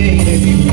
ಇರಲಿಲ್ಲ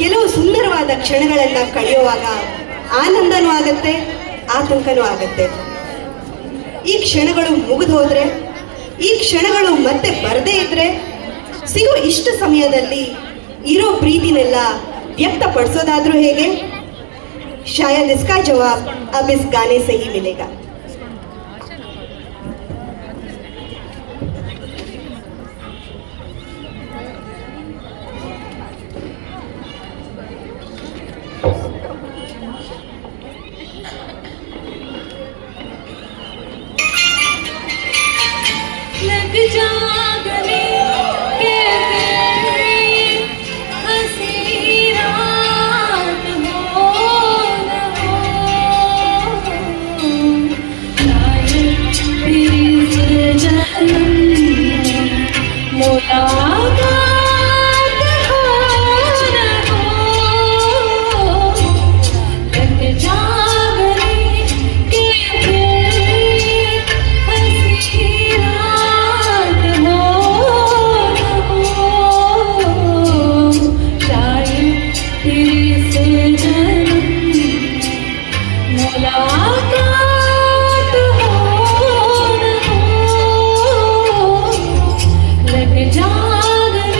ಕೆಲವು ಸುಂದರವಾದ ಕ್ಷಣಗಳನ್ನ ಕಳೆಯುವಾಗ ಆನಂದನೂ ಆಗತ್ತೆ, ಆತಂಕನೂ ಆಗತ್ತೆ. ಈ ಕ್ಷಣಗಳು ಮುಗಿದು ಹೋದ್ರೆ, ಈ ಕ್ಷಣಗಳು ಮತ್ತೆ ಬರದೇ ಇದ್ರೆ, ಸಿಗೋ ಇಷ್ಟು ಸಮಯದಲ್ಲಿ ಇರೋ ಪ್ರೀತಿನೆಲ್ಲ ವ್ಯಕ್ತಪಡಿಸೋದಾದ್ರೂ ಹೇಗೆ? शायद इसका जवाब अब इस गाने से ही मिलेगा. लग जा गले के हंसी रात हो न हो, शायद तेरी जन्म मुलाकात हो न हो. लग जा गले के हंसी रात हो न हो, शायद तेरी से जन्म मुलाकात हो न हो. लग जा गले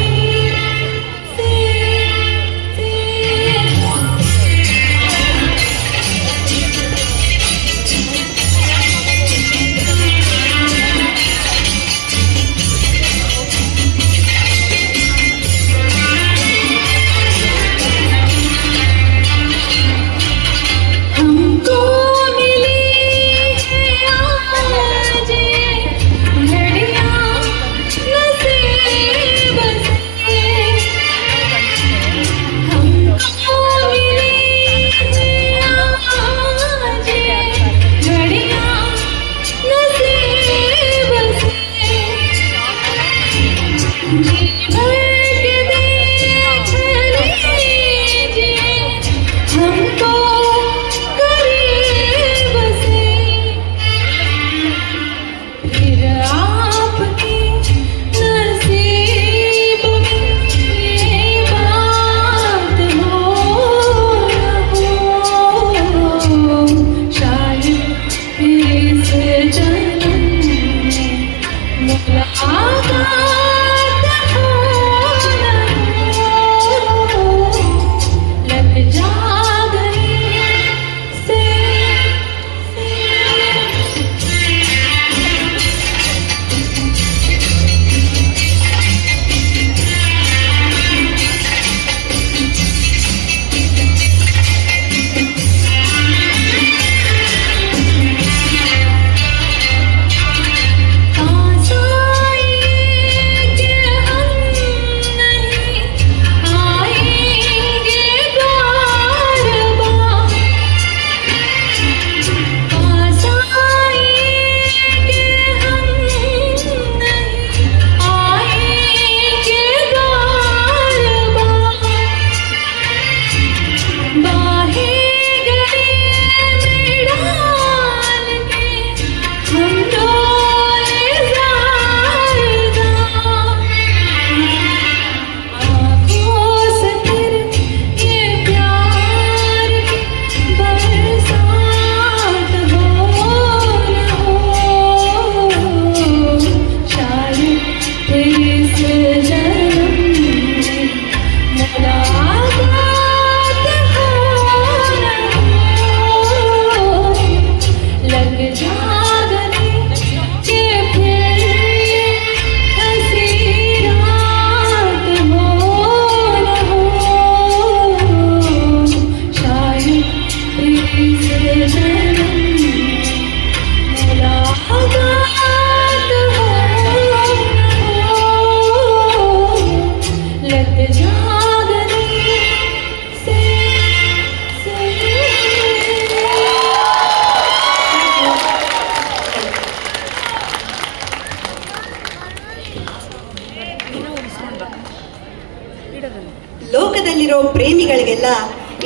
ಜಗತ್ತಿನಲ್ಲಿರೋ ಪ್ರೇಮಿಗಳಿಗೆಲ್ಲ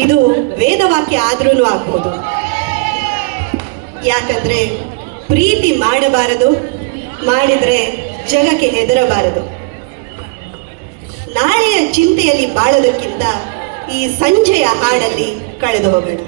ಇದು ವೇದವಾಕ್ಯ ಆದ್ರೂ ಆಗ್ಬೋದು. ಯಾಕಂದ್ರೆ ಪ್ರೀತಿ ಮಾಡಬಾರದು, ಮಾಡಿದ್ರೆ ಜಗಕ್ಕೆ ಹೆದರಬಾರದು. ನಾಳೆಯ ಚಿಂತೆಯಲ್ಲಿ ಬಾಳೋದಕ್ಕಿಂತ ಈ ಸಂಜೆಯ ಹಾಡಲ್ಲಿ ಕಳೆದು ಹೋಗೋಣ.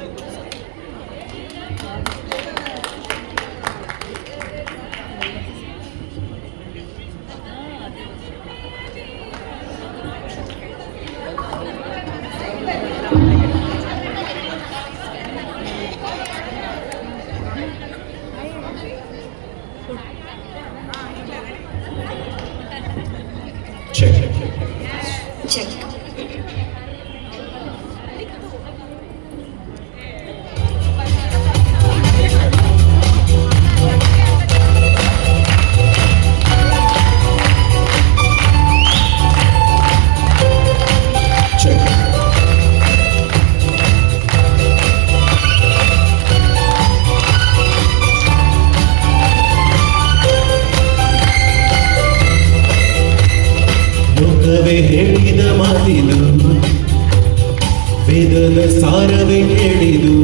Check. ಚೆಕ್. Check. ಲೋಕವೇ ಹೇಳಿದ ಮಾತಿದು, ವೇದದ ಸಾರವೇ ಹೇಳಿದು.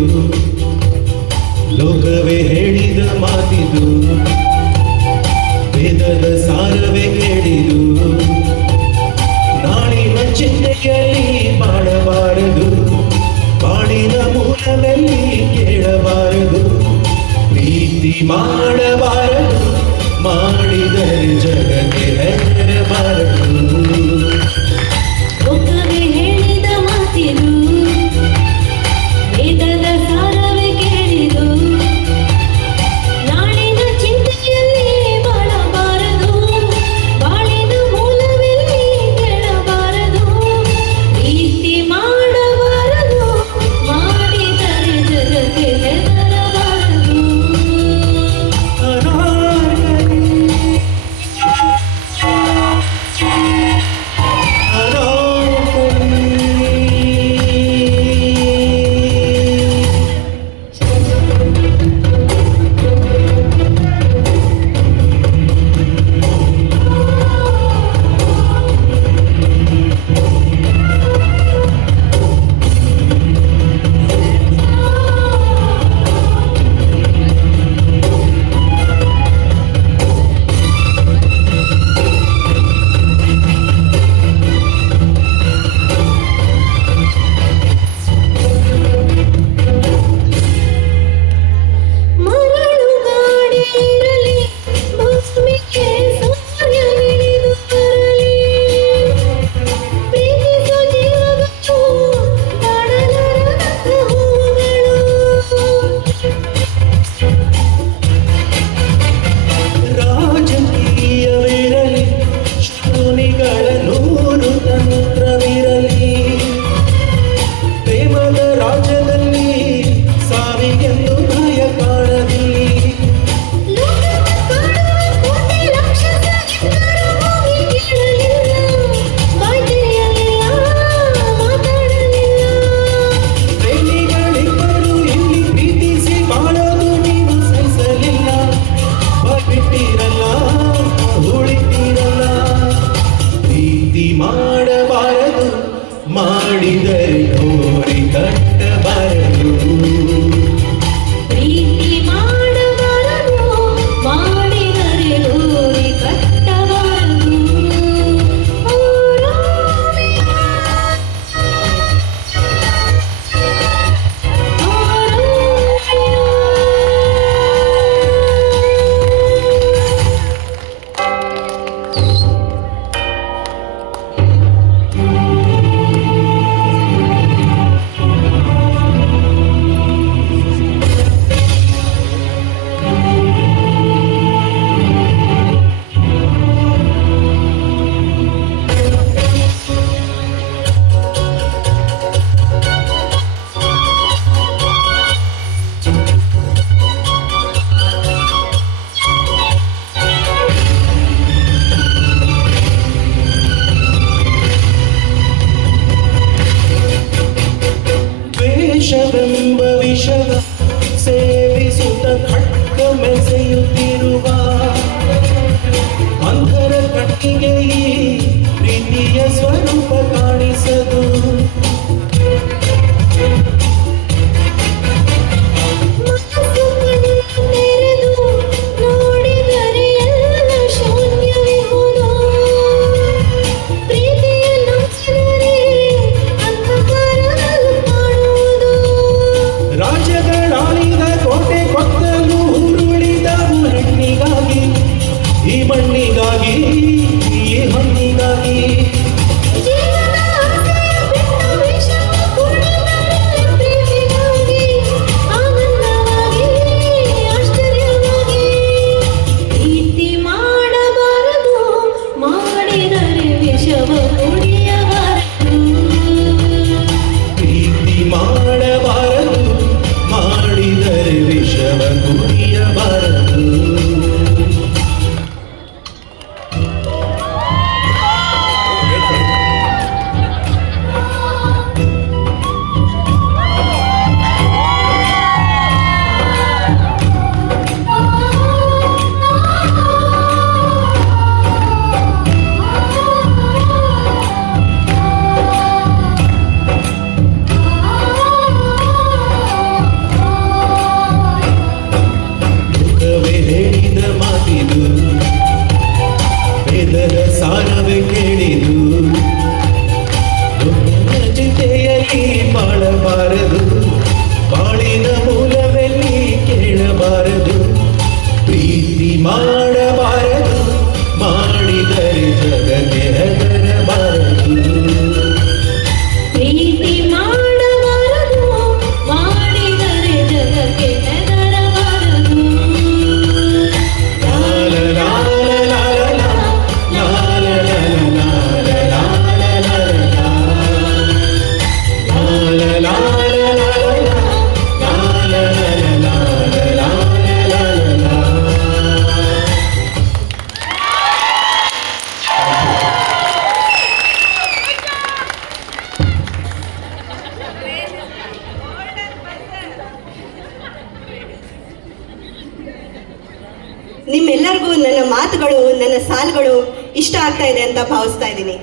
ಲೋಕವೇ ಹೇಳಿದ ಮಾತಿದು, ವೇದದ ಸಾರವೇ ಹೇಳಿದು. ನಾಳಿನ ಚಿಂತೆಯಲ್ಲಿ ಮಾಡಬಾರದು, ಬಾಳಿನ ಮೂಲದಲ್ಲಿ ಕೇಳಬಾರದು. ಪ್ರೀತಿ ಮಾಡಬಾರದು, ಮಾಡಿದರೆ ಜಗಕ್ಕೆ ಹೆದರಬಾರದು. ಲೋಕವೇ ಹೇಳಿದ ಮಾತಿದು, ವೇದದ ಸಾರವೇ ಕೇಳಿದು. ನಾಳಿನ ಈ ಮಣ್ಣಿಗಾಗಿ ಈ ಹಣ್ಣಿಗಾಗಿ ಜೀವನ ಆಸೆಯ ಬಿಟ್ಟ ವಿಷ ಕುಡಿದರೆ ಪ್ರೀತಿಗಾಗಿ ಆನಂದವಾಗಿ ಆಶ್ಚರ್ಯವಾಗಿ ಪ್ರೀತಿ ಮಾಡಬಾರದು ಮಾಡಿದರೆ ವಿಷವ ಕುಡಿಯಬಾರದು ಪ್ರೀತಿ ಮಾಡಬಾರದು ಮಾಡಿದರೆ ವಿಷವ ಕುಡಿಯಬಾರದು ಮುಖವೇ ಹೇಳಿದ ಮಾತಿದು ವೇದದ ಸಾರವೇ ಕೇಳಿದು ನನ್ನ ಚಿತೆಯಲ್ಲಿ ಬಾಳಬಾರದು ಬಾಳಿನ ಮೂಲವೆಲ್ಲಿ ಕೇಳಬಾರದು ಪ್ರೀತಿ ಮಾಡಬಾರದು ಮಾಡಿದರೆ ಜಗಕ್ಕೆ ಹೆದರಬಾರದು ಪ್ರೀತಿ ಮಾಡಬಾರದು ಮಾಡಿದರೆ ಜಗಕ್ಕೆ ಹೆದರಬಾರದು ನಿಮ್ಮೆಲ್ಲರಿಗೂ ನನ್ನ ಮಾತುಗಳು ನನ್ನ ಸಾಲುಗಳು ಇಷ್ಟ ಆಗ್ತಾ ಇದೆ ಅಂತ ಭಾವಿಸ್ತಾ ಇದ್ದೀನಿ.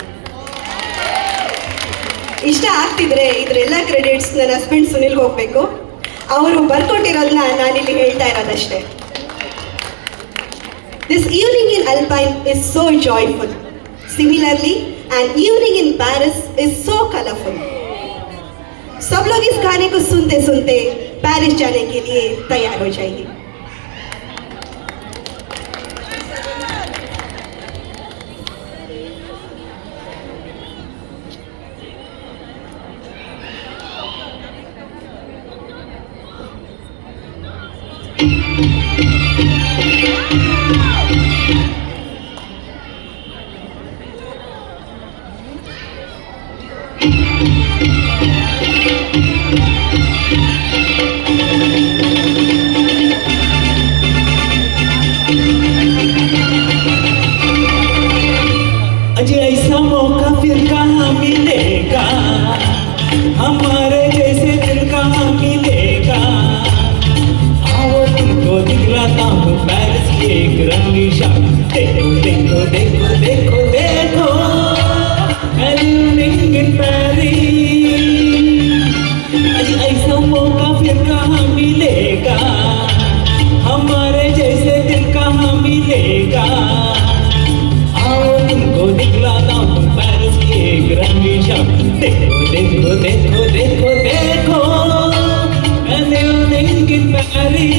ಇಷ್ಟ ಆಗ್ತಿದ್ರೆ ಇದರೆಲ್ಲ ಕ್ರೆಡಿಟ್ಸ್ ನನ್ನ ಹಸ್ಬೆಂಡ್ ಸುನಿಲ್ಗೆ ಹೋಗ್ಬೇಕು. ಅವರು ಬರ್ಕೊಟ್ಟಿರೋದನ್ನ ನಾನಿಲ್ಲಿ ಹೇಳ್ತಾ ಇರೋದಷ್ಟೇ. This evening in alpine is so joyful. Similarly an evening in Paris is so colorful. सब लोग इस गाने को सुनते सुनते पेरिस जाने के लिए तैयार हो जाइए. अजी ऐसा मौका फिर कहाँ मिलेगा हमारे जैसे दिल कहाँ मिलेगा आओ तुमको दिखलाता हूँ पेरिस की एक रंगीन शाम देखो देखो देखो देखो देखो an evening in Paris अजी ऐसा मौका फिर कहाँ मिलेगा हमारे जैसे दिल कहाँ मिलेगा तुमको दिखलाता हूँ पेरिस की एक रंगीन शाम देखो देखो देखो देखो देखो an evening in Paris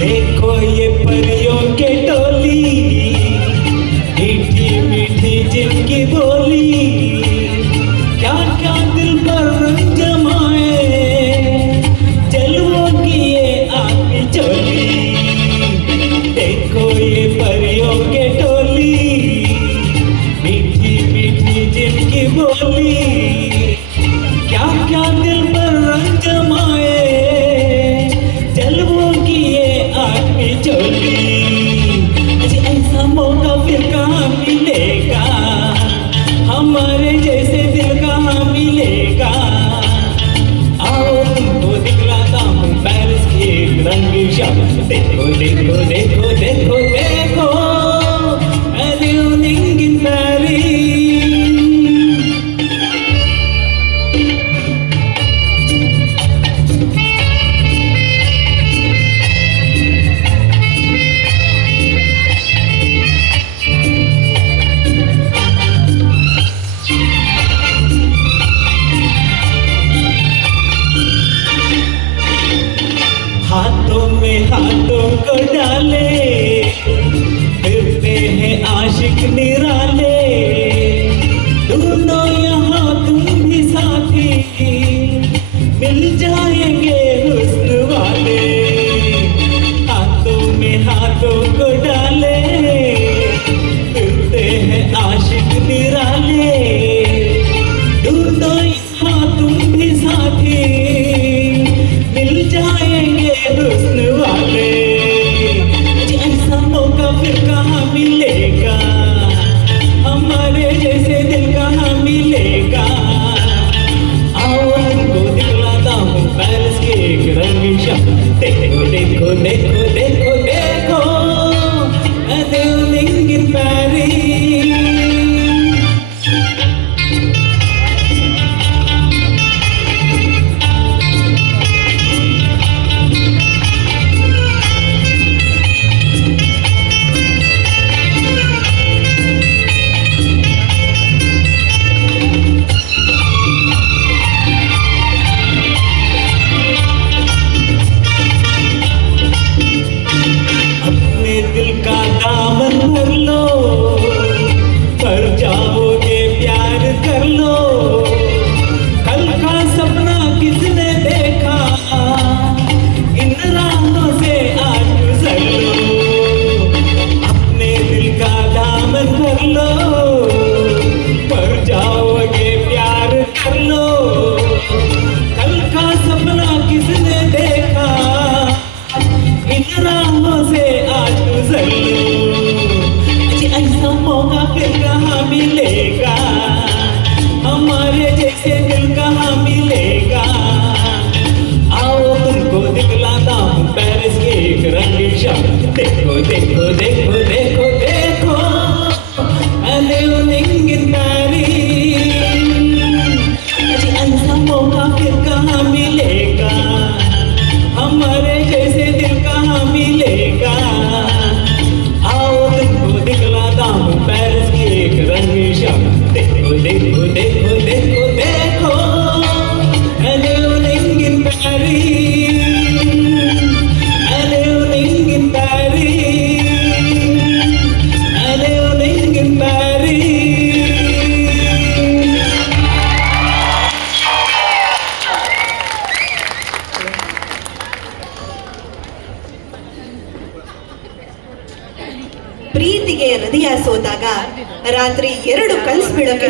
देखो ये परियों के टोली मीठी मीठी जिनकी बोली क्या क्या दिल पर रंग जमाए जलवों की ये आपकी चोली देखो ये परियों के टोली मीठी मीठी जिनकी बोली क्या क्या दिल पर रंग जमाए जलवों की ये आपकी चोली ऐसा मौका फिर कहाँ मिलेगा हमारे जैसे दिल कहाँ मिलेगा आओ तुमको दिखलाता हूँ पेरिस की एक रंगीन शाम देखो देखो देखो देखो देखो an evening in Paris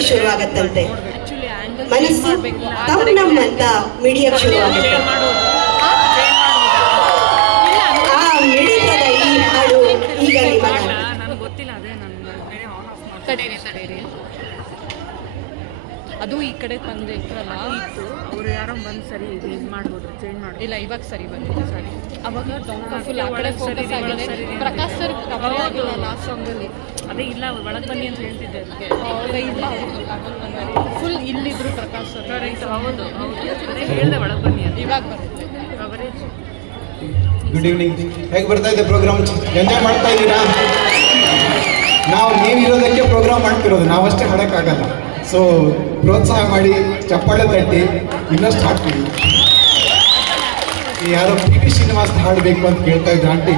ಶುರುವಾಗತ್ತಂತೆ. ಮನಸ್ಸು ತಮ್ ನಮ್ ಅಂತ ಮಿಡಿಯಕ್ ಶುರುವಾಗುತ್ತೆ. ಆ ಮಿಡಿತದ ಈ ಹಾಡು ಈಗ ನಿಮಗಾಗಿ. ಅದು ಈ ಕಡೆ ಬಂದು ಇತ್ತಲ್ಲ ಇತ್ತು, ಅವ್ರು ಯಾರೋ ಬಂದು ಸರಿ ಇದು ಮಾಡ್ಬೋದ್ರು, ಚೇಂಜ್ ಮಾಡಿ. ಇಲ್ಲ, ಇವಾಗ ಸರಿ ಬಂದಿದೆ. ಸರಿ, ಅವಾಗ ಫುಲ್ ಆ ಕಡೆ ಫೋಕಸ್ ಆಗಿದೆ. ಪ್ರಕಾಶ್ ಸರ್ ಕವರ್ ಆಗಿಲ್ಲ ಲಾಸ್ಟ್ ಸಾಂಗಲ್ಲಿ. ಅದೇ ಇಲ್ಲ, ಒಳಗೆ ಬನ್ನಿ ಅಂತ ಹೇಳ್ತಿದ್ದೆ ಅದಕ್ಕೆ. ಅವ್ರಿಗೆ ಇಲ್ಲ, ಫುಲ್ ಇಲ್ಲಿದ್ರು ಪ್ರಕಾಶ್ ಸರ್. ಹೌದು ಹೌದು, ಅದೇ ಹೇಳಿದೆ ಒಳಗೆ ಬನ್ನಿ ಅಂತ. ಇವಾಗ ಬರುತ್ತೆ ಕವರೇಜ್. Good evening. ಹೇಗೆ ಬರ್ತಾ ಇದೆ ಪ್ರೋಗ್ರಾಮ್? ಎಂಜಾಯ್ ಮಾಡ್ತಾ ಇದ್ದೀರಾ? ನಾವು ನೀವಿರೋದಕ್ಕೆ ಪ್ರೋಗ್ರಾಮ್ ಮಾಡ್ತಿರೋದು, ನಾವಷ್ಟೇ ಹಾಡೋಕ್ಕಾಗಲ್ಲ. ಸೊ ಪ್ರೋತ್ಸಾಹ ಮಾಡಿ, ಚಪ್ಪಾಳೆ ತಟ್ಟಿ, ಇನ್ನಷ್ಟು ಹಾಡ್ತೀವಿ. ಯಾರೋ ಪಿ ವಿ ಶ್ರೀನಿವಾಸ್ ಹಾಡಬೇಕು ಅಂತ ಕೇಳ್ತಾ ಇದ್ರು ಆಂಟಿ.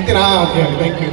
ಇದ್ದೀರಾ? Okay, thank you.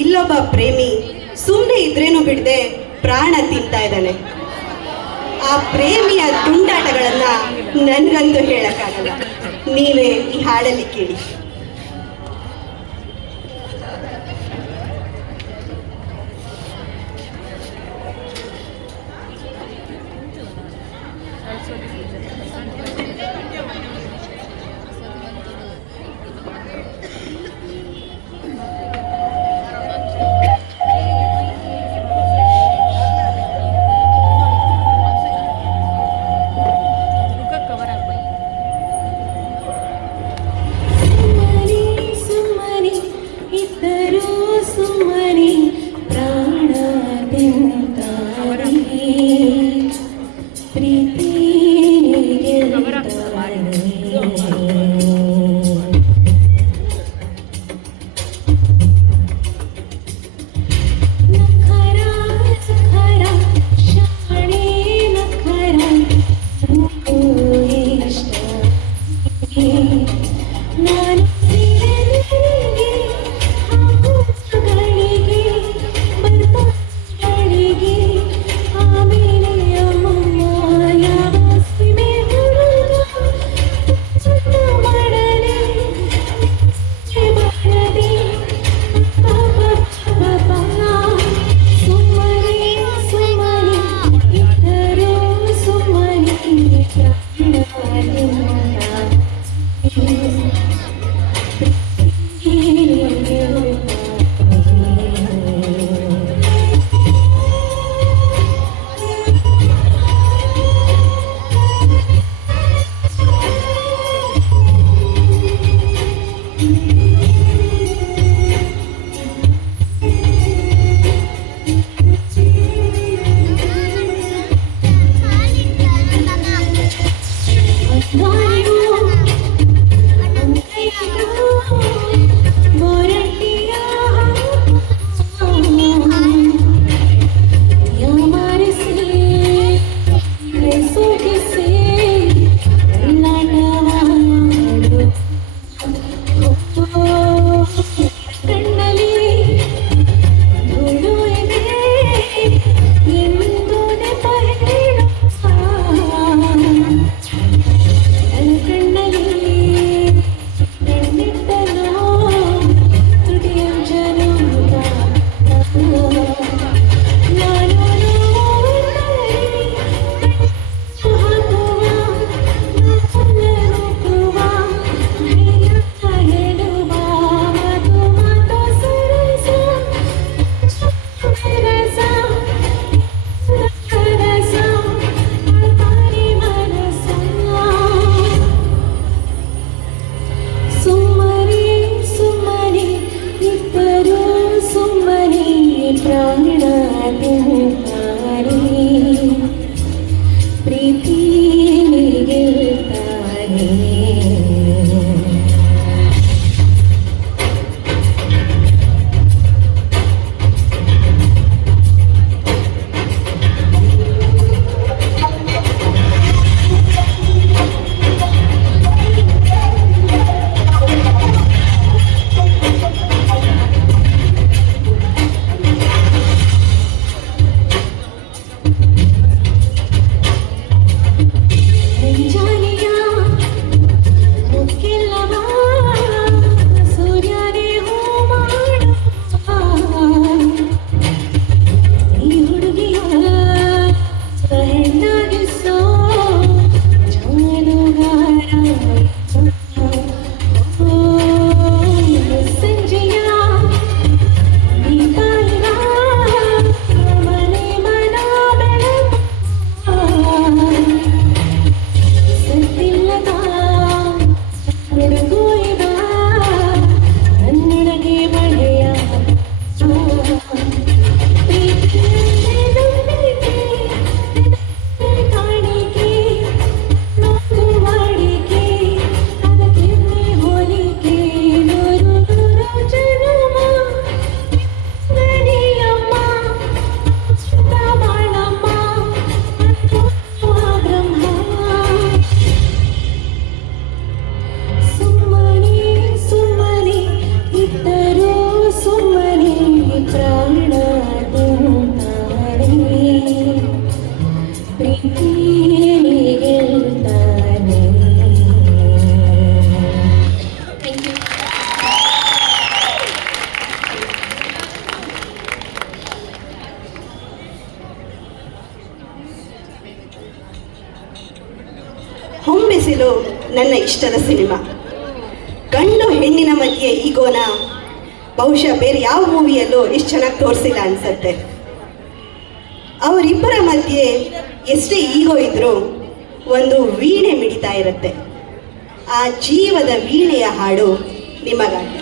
ಇಲ್ಲೊಬ್ಬ ಪ್ರೇಮಿ ಸುಮ್ಮನೆ ಇದ್ರೇನು ಬಿಡದೆ ಪ್ರಾಣ ತಿಂತಾ ಇದ್ದಾನೆ. ಆ ಪ್ರೇಮಿಯ ತುಂಟಾಟಗಳನ್ನ ನನ್ಗಂತೂ ಹೇಳಕ್ಕಾಗಲ್ಲ. ನೀವೇ ಈ ಹಾಡಲ್ಲಿ ಕೇಳಿ. ಕವರ್ ಆಗ್ಬೇಕು. ಮನಸ್ಸಿಲು ನನ್ನ ಇಷ್ಟದ ಸಿನಿಮಾ. ಗಂಡು ಹೆಣ್ಣಿನ ಮಧ್ಯೆ ಈಗೋನ ಬಹುಶಃ ಬೇರೆ ಯಾವ ಮೂವಿಯಲ್ಲೂ ಇಷ್ಟು ಚೆನ್ನಾಗಿ ತೋರಿಸಿಲ್ಲ ಅನ್ಸತ್ತೆ. ಅವರಿಬ್ಬರ ಮಧ್ಯೆ ಎಷ್ಟೇ ಈಗೋ ಇದ್ರೂ ಒಂದು ವೀಣೆ ಮಿಡಿತಾ ಇರುತ್ತೆ. ಆ ಜೀವದ ವೀಣೆಯ ಹಾಡು ನಿಮಗಾಗಿ.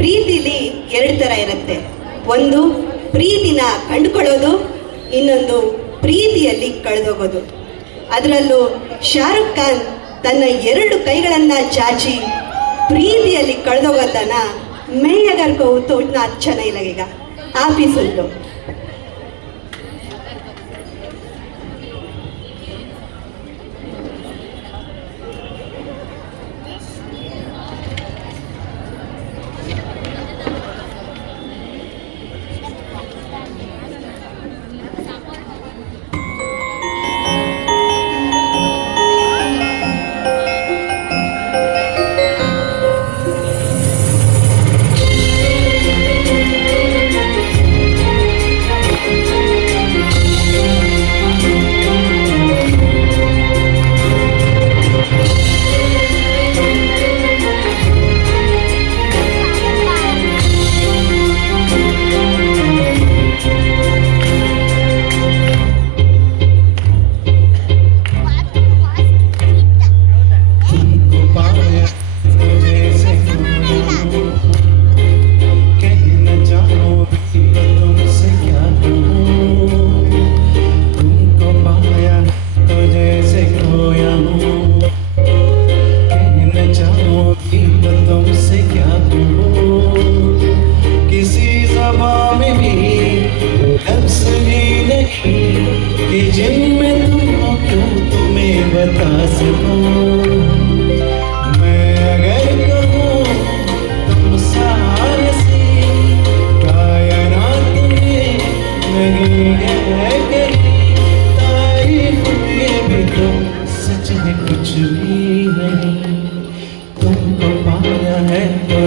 ಪ್ರೀತಿಲಿ ಎರಡು ಥರ ಇರುತ್ತೆ. ಒಂದು ಪ್ರೀತಿನ ಕಂಡುಕೊಳ್ಳೋದು, ಇನ್ನೊಂದು ಪ್ರೀತಿಯಲ್ಲಿ ಕಳೆದೋಗೋದು. ಅದರಲ್ಲೂ ಶಾರುಖ್ ಖಾನ್ ತನ್ನ 2 ಕೈಗಳನ್ನು ಚಾಚಿ ಪ್ರೀತಿಯಲ್ಲಿ ಕಳೆದೋಗೋದನ್ನ ಮೆಯ್ಯಗರ್ को तो उतना अच्छा नहीं लगेगा. आप ही सुन लो.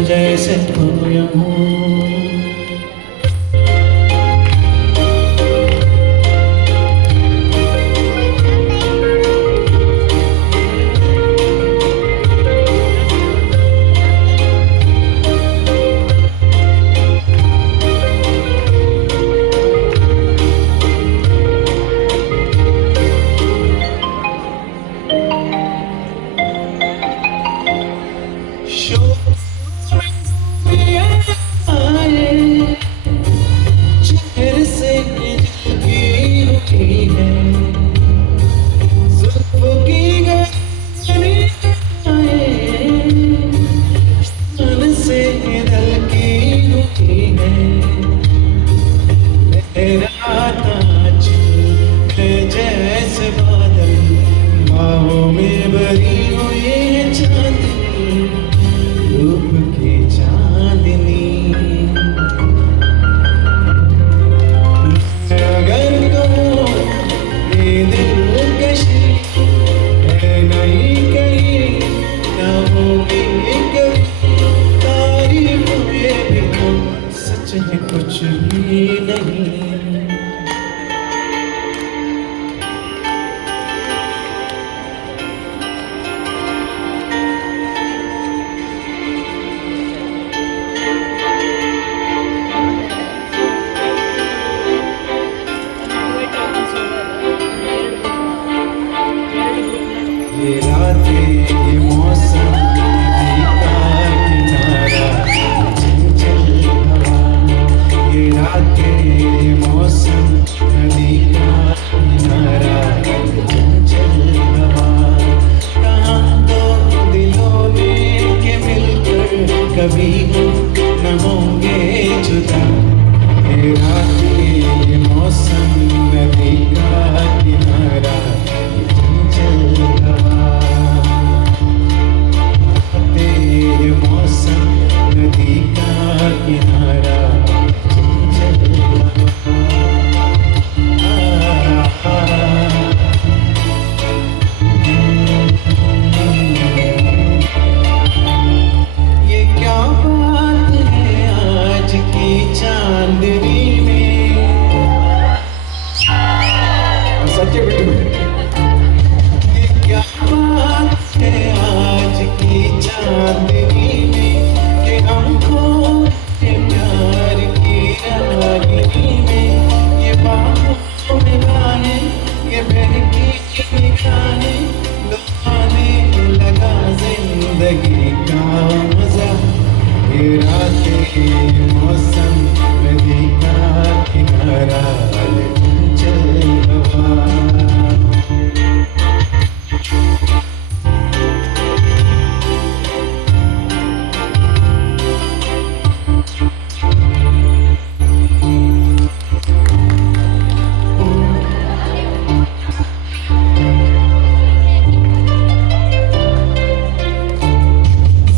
जैसे खोया हूँ जैसे बादल बाहों में भरी हुई है चांदनी रूप की चांदनी अगर कहूँ ये दिलकशी है नहीं कहीं ना होगी कभी तारीफ ये भी तो सच है कुछ भी नहीं ये रातें ये मौसम नदी का किनारा चंचल हवा ये रातें ये मौसम नदी का किनारा चंचल हवा कहाँ दो दिलों ने के मिलकर कभी हो न होंगे जुदा ये रातें ये मौसम नदी का किनारा ये मौसम नदी का किनारा ये क्या बात है आज की चांदनी में सच्चे बिट्टू क्या बात है आज की चांदनी में कि हमको ये प्यार की रागनी में ये बाहों में बाहें ये बहकी निगाहें लुभाने लगा जिंदगी का मजा ये रातें मौसम नदी का किनारा ये चंचल हवा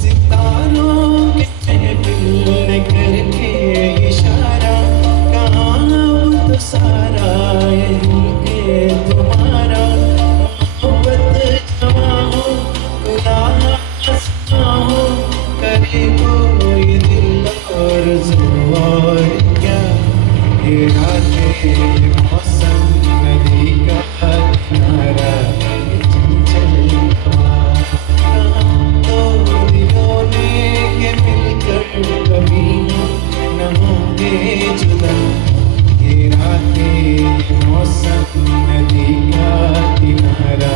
सितारों के महफिल में करके इशारा कहाँ अब तो सारा यही है तुम्हारा मोहब्बत जमा हो खुदा हंसना हो करे कोई दिल और जोर क्या ये रातें ये मौसम नदी का किनारा ये चंचल हवा दो दिलों ने के मिलकर कभी न होंगे जुदा ये रातें ये मौसम नदी का किनारा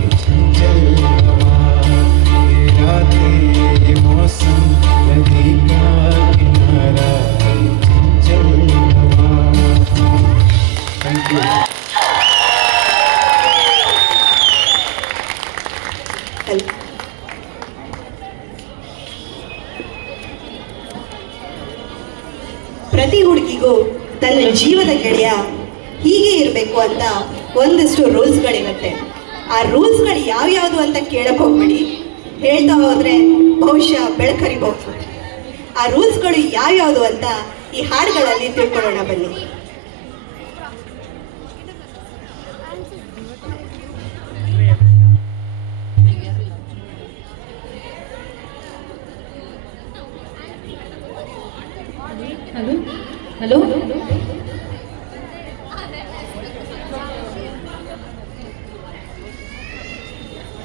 ये चंचल हवा ये रातें ये मौसम नदी का किनारा ये चंचल हवा थैंक यू ಹೆಲ್ಪ್. ಪ್ರತಿ ಹುಡುಗಿಗೂ ತನ್ನ ಜೀವದ ಗೆಳೆಯ ಹೀಗೆ ಇರಬೇಕು ಅಂತ ಒಂದಷ್ಟು ರೂಲ್ಸ್ಗಳಿರುತ್ತೆ. ಆ ರೂಲ್ಸ್ಗಳು ಯಾವ್ಯಾವುದು ಅಂತ ಕೇಳಕ್ ಹೋಗ್ಬೇಡಿ, ಹೇಳ್ತಾ ಹೋದ್ರೆ ಬಹುಶಃ ಬೆಳಕರಿಬಹುದು. ಆ ರೂಲ್ಸ್ಗಳು ಯಾವ್ಯಾವುದು ಅಂತ ಈ ಹಾಡುಗಳಲ್ಲಿ ತಿಳ್ಕೊಳ್ಳೋಣ ಬನ್ನಿ. ಹಲೋ ಹಲೋ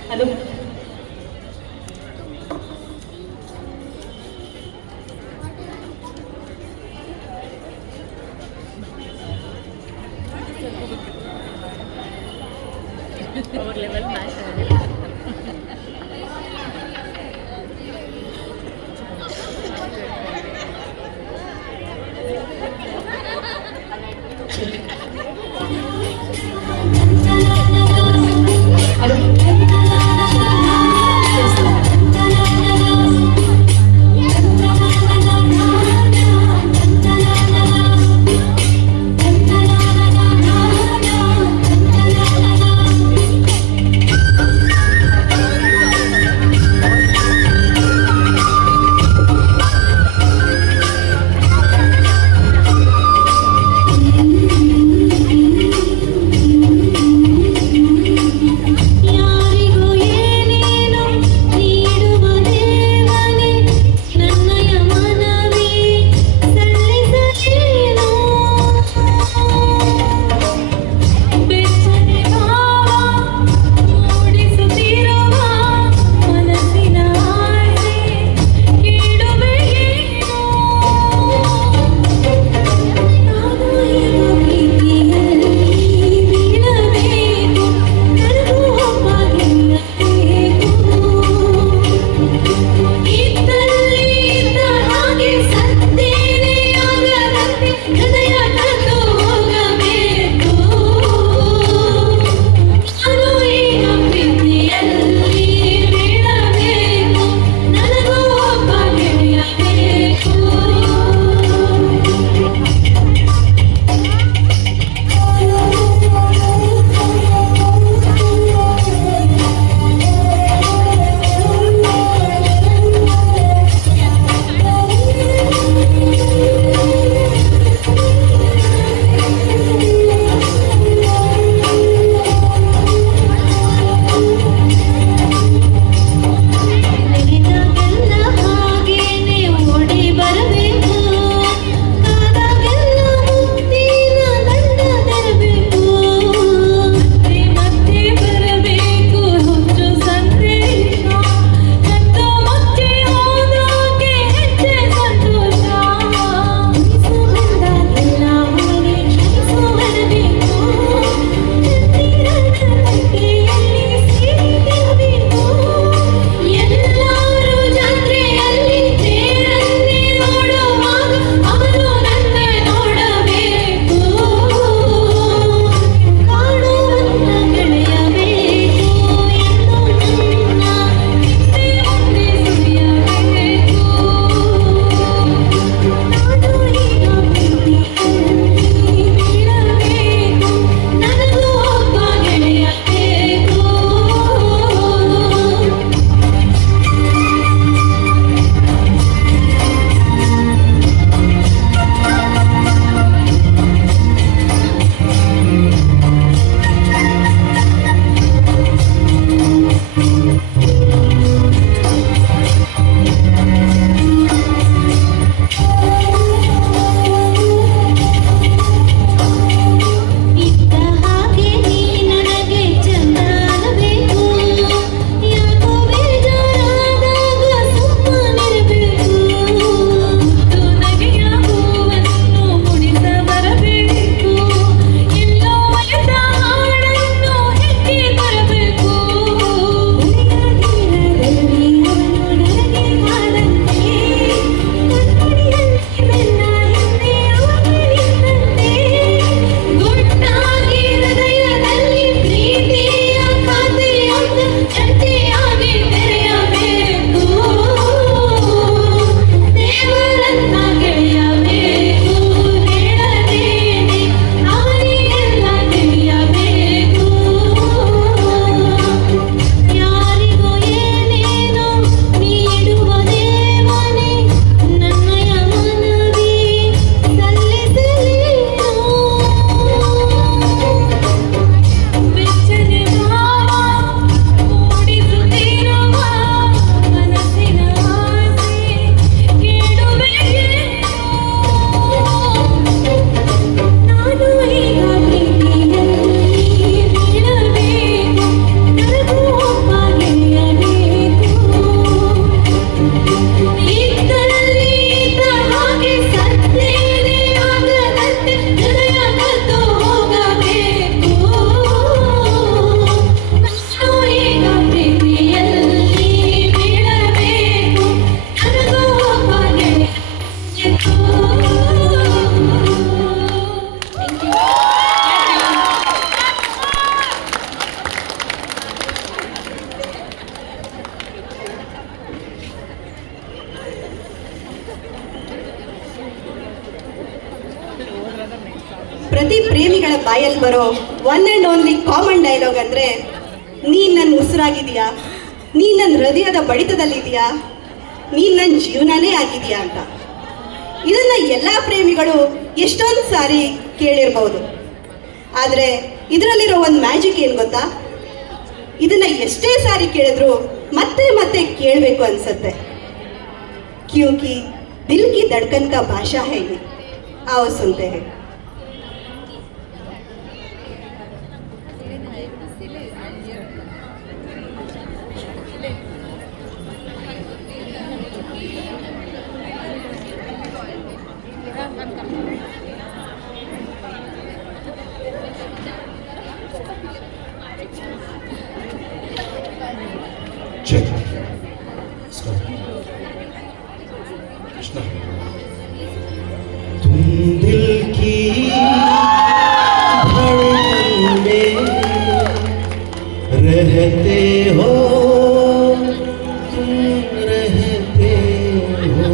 ಹಲೋ ಅವ್ರ ಲೆವೆಲ್ ಮ್ಯಾಚ್ ಪ್ರತಿ ಪ್ರೇಮಿಗಳ ಬಾಯಲ್ಲಿ ಬರೋ one and only common dialogue ಅಂದರೆ ನೀನು ನನ್ನ ಉಸಿರಾಗಿದೆಯಾ, ನೀನು ನನ್ನ ಹೃದಯದ ಬಡಿತದಲ್ಲಿದೆಯಾ, ನೀನು ನನ್ನ ಜೀವನನೇ ಆಗಿದೆಯಾ ಅಂತ. ಇದನ್ನು ಎಲ್ಲ ಪ್ರೇಮಿಗಳು ಎಷ್ಟೊಂದು ಸಾರಿ ಕೇಳಿರ್ಬೋದು. ಆದರೆ ಇದರಲ್ಲಿರೋ ಒಂದು ಮ್ಯಾಜಿಕ್ ಏನು ಗೊತ್ತಾ? ಇದನ್ನು ಎಷ್ಟೇ ಸಾರಿ ಕೇಳಿದ್ರು ಮತ್ತೆ ಮತ್ತೆ ಕೇಳಬೇಕು ಅನ್ಸುತ್ತೆ. ಕ್ಯೂಂಕಿ ದಿಲ್ ಕಿ धड़कन का भाषा है ये, आओ सुनते हैं. Check. Stop. Krishna. तुम दिल की धड़कन में रहते हो, तुम रहते हो.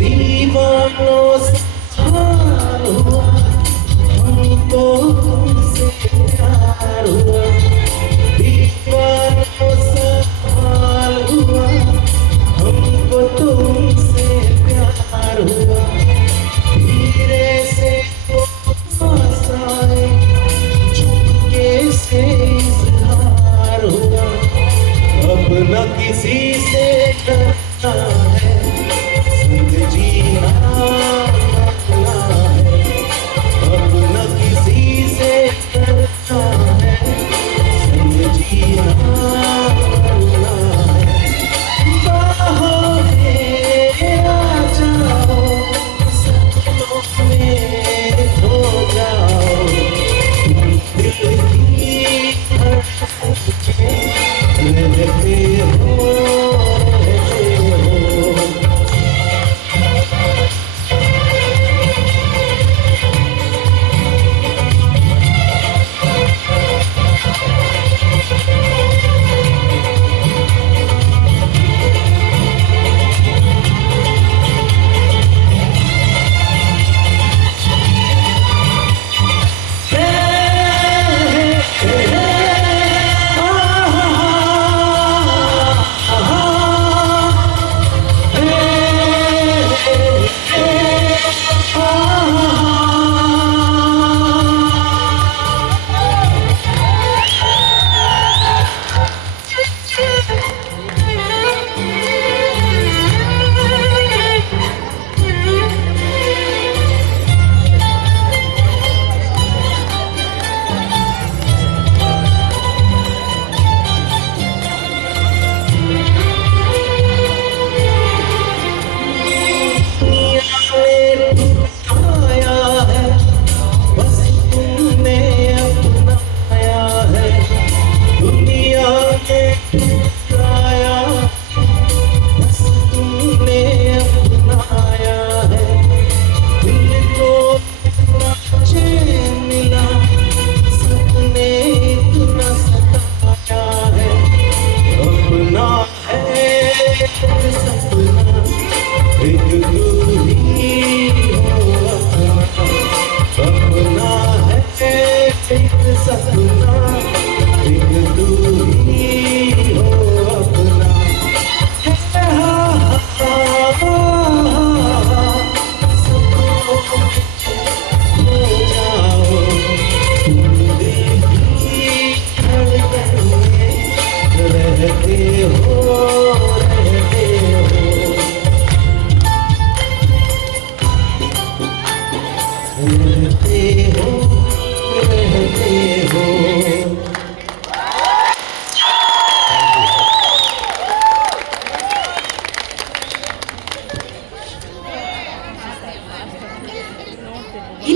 दीवानों से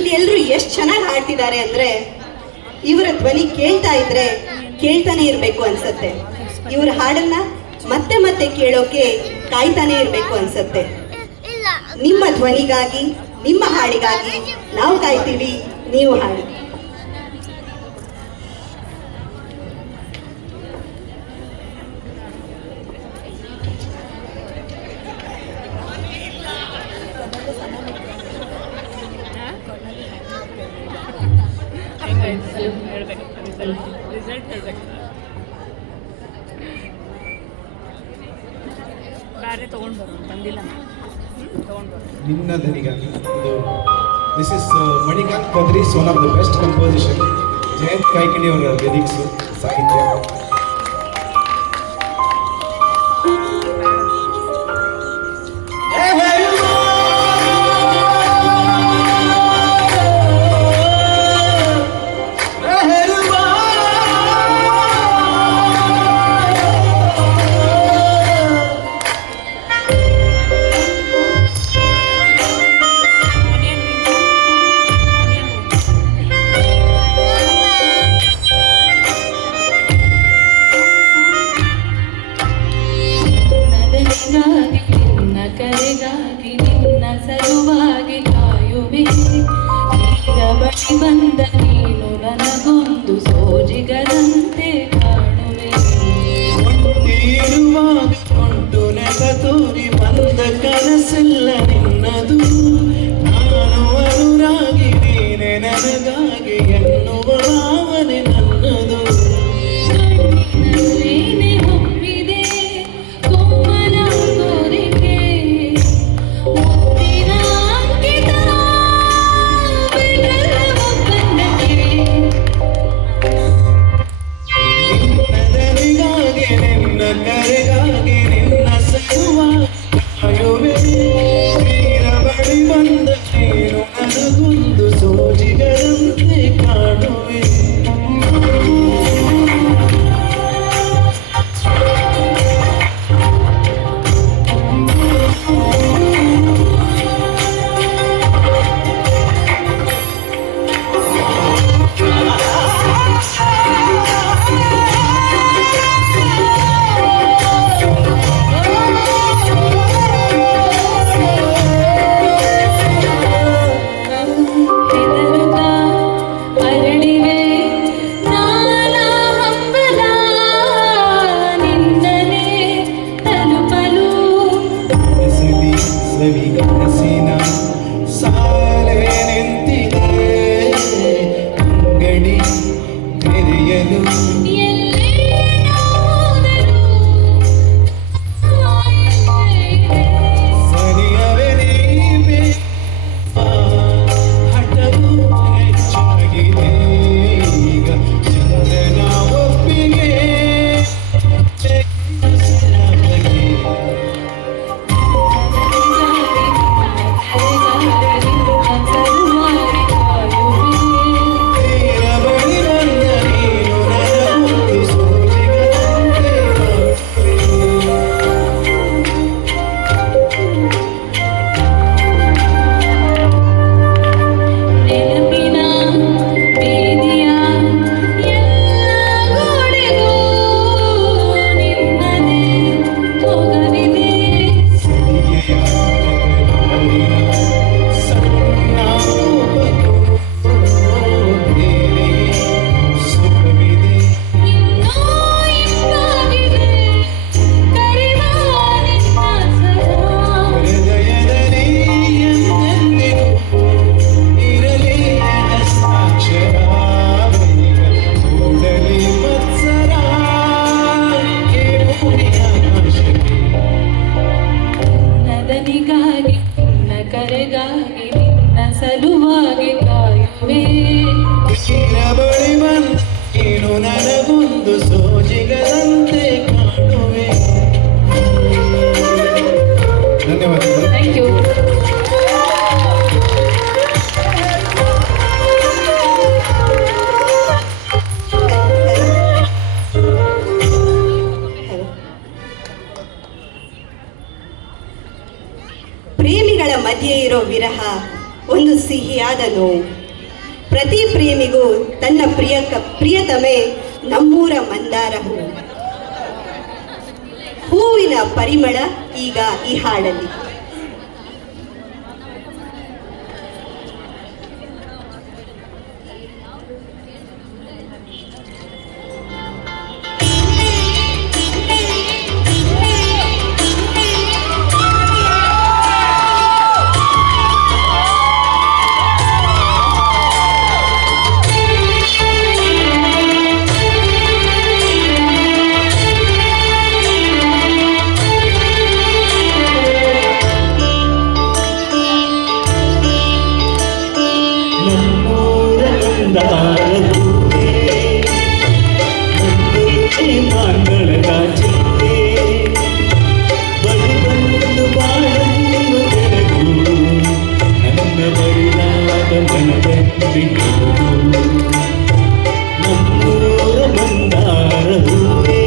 ಇಲ್ಲಿ ಎಲ್ಲರೂ ಎಷ್ಟು ಚೆನ್ನಾಗಿ ಹಾಡ್ತಿದ್ದಾರೆ ಅಂದ್ರೆ ಇವರ ಧ್ವನಿ ಕೇಳ್ತಾ ಇದ್ರೆ ಕೇಳ್ತಾನೆ ಇರಬೇಕು ಅನ್ಸತ್ತೆ. ಇವರ ಹಾಡನ್ನ ಮತ್ತೆ ಮತ್ತೆ ಕೇಳೋಕೆ ಕಾಯ್ತಾನೆ ಇರಬೇಕು ಅನ್ಸತ್ತೆ. ನಿಮ್ಮ ಧ್ವನಿಗಾಗಿ, ನಿಮ್ಮ ಹಾಡಿಗಾಗಿ ನಾವು ಕಾಯ್ತೀವಿ, ನೀವು ಹಾಡಿ. ರಿಸಲ್ಟ್ ಹೇಳ್ಬೇಕು. ಬೇರೆ ತೊಗೊಂಡು ಬರೋದು ಬಂದಿಲ್ಲ ತೊಗೊಂಡು ಬರೋದು. ನಿನ್ನ ದನಿಗಾಗಿ ಇದು this is Manikanth Kadri's, one of the best composition. Jayant Kaikini ಅವರ ಲಿರಿಕ್ಸು, ಸಾಹಿತ್ಯ. ನಿನ್ನ ಕರೆಗಾಗಿ ನಿನ್ನ ಸಲುವಾಗಿ ಕಾಯುವೆ. ನೀರ ಬಳಿ ಬಂದ ನೀನು ನನಗೊಂದು ಸೋಜಿಗದಂತೆ ಕಾಣುವೆ. ಒಂಟಿರುವಾಗ ಕೊಂಡು ನೆಲ ತೋರಿ ಬಂದ ಕನಸೆಲ್ಲ ನಿನ್ನದು. ನಾನು ಅನುರಾಗಿ ನೀನೆ ನನಗಾಗಿ ಎನ್ನುವ ಭಾವನೆ ನನ್ನದು. ಕಣ್ಣಿನಲ್ಲೇನೆ ಹೊಮ್ಮಿದೆ ಕೊಮ್ಮಲ ಕೋರಿಕೆ. ಮುತ್ತಿನ ಅಂಕಿತ ಬೆಳರ ಒಪ್ಪಂದಕ್ಕೆ. ನಿನ್ನದನಿಗಾಗಿ ನಿನ್ನ ಕರೆಗಾಗಿ ನಿನ್ನ ಸಲುವಾಗಿ ಕಾಯುವೆ. ನೀರ ಬಳಿ ಬಂದ ನೀನು ನನಗೊಂದು ಸೋಜಿಗರಂತೆ ಕಾಣುವೆ. ಹೆದರುತ್ತಾ ಅರಳಿವೆ ನಾನಾ ಹಂಬಲ ನಿನ್ನನೆ ತಲುಪಲು. ಬಿಸಿಲಿ ಸವಿ ಕನಸಿನ ಸಾಲೆ ನಿಂತಿದೆ. ಅಂಗಡಿ ತೆರೆಯಲು ಎಲ್ಲೇ ಹೋದರೂ ಸರಿಯವೇ ನೀವೇ. ಹಠವು ಹೆಚ್ಚಾಗಿದೆ ಈಗ ಚಂದನ ಒಪ್ಪಿಗೆ. ತೀರ ಬಳಿ ಬಂದ ನೀನು ನನಗೊಂದು ಸೋಜಿಗದಂತೆ ನೆನಪಿನ ಬೀದಿಯ ಎಲ್ಲ ಗೋಡೆಗೂ ನಿನ್ನದೇ ಮೊಗವಿದೆ. ಇನ್ನೂ ಇಂಪಾಗಿದೆ ಕರೆವ ನಿನ್ನ ಸ್ವರ. ನದನಿಗಾಗಿ ನಿನ್ನ ಕರೆಗಾಗಿ ನಿನ್ನ ಸಲುವಾಗಿ ಕಾಯುವೆ. ಬಳಿ ಬಂದ ನೀನು ನನಗೊಂದು ಸೋಜಿಗದಂತೆ ಕಾಣುವೆ. ಧನ್ಯವಾದಗಳು. Thank you. ಪ್ರೇಮಿಗಳ ಮಧ್ಯೆ ಇರೋ ವಿರಹ ಒಂದು ಸಿಹಿಯಾದ ನೋವು. ಪ್ರತಿ ಪ್ರೇಮಿಗೂ ತನ್ನ ಪ್ರಿಯತಮೆ ನಮ್ಮೂರ ಮಂದಾರ ಹೂವು. ಹೂವಿನ ಪರಿಮಳ ಈಗ ಈ ಹಾಡಲ್ಲಿ. ನಮ್ಮೂರ ಮಂದಾರವೇ, ನಮ್ಮೂರೇ ಮಾಂಗಳದ ಚಿಂತೆ, ಬಳಿ ಬಂದು ಬಾಳನ್ನು ಬೆಳಗು, ನನ್ನ ಬರಿದಾದ ಮನದಲ್ಲಿ ಬೆಳಗು. ನಮ್ಮೂರ ಮಂದಾರವೇ,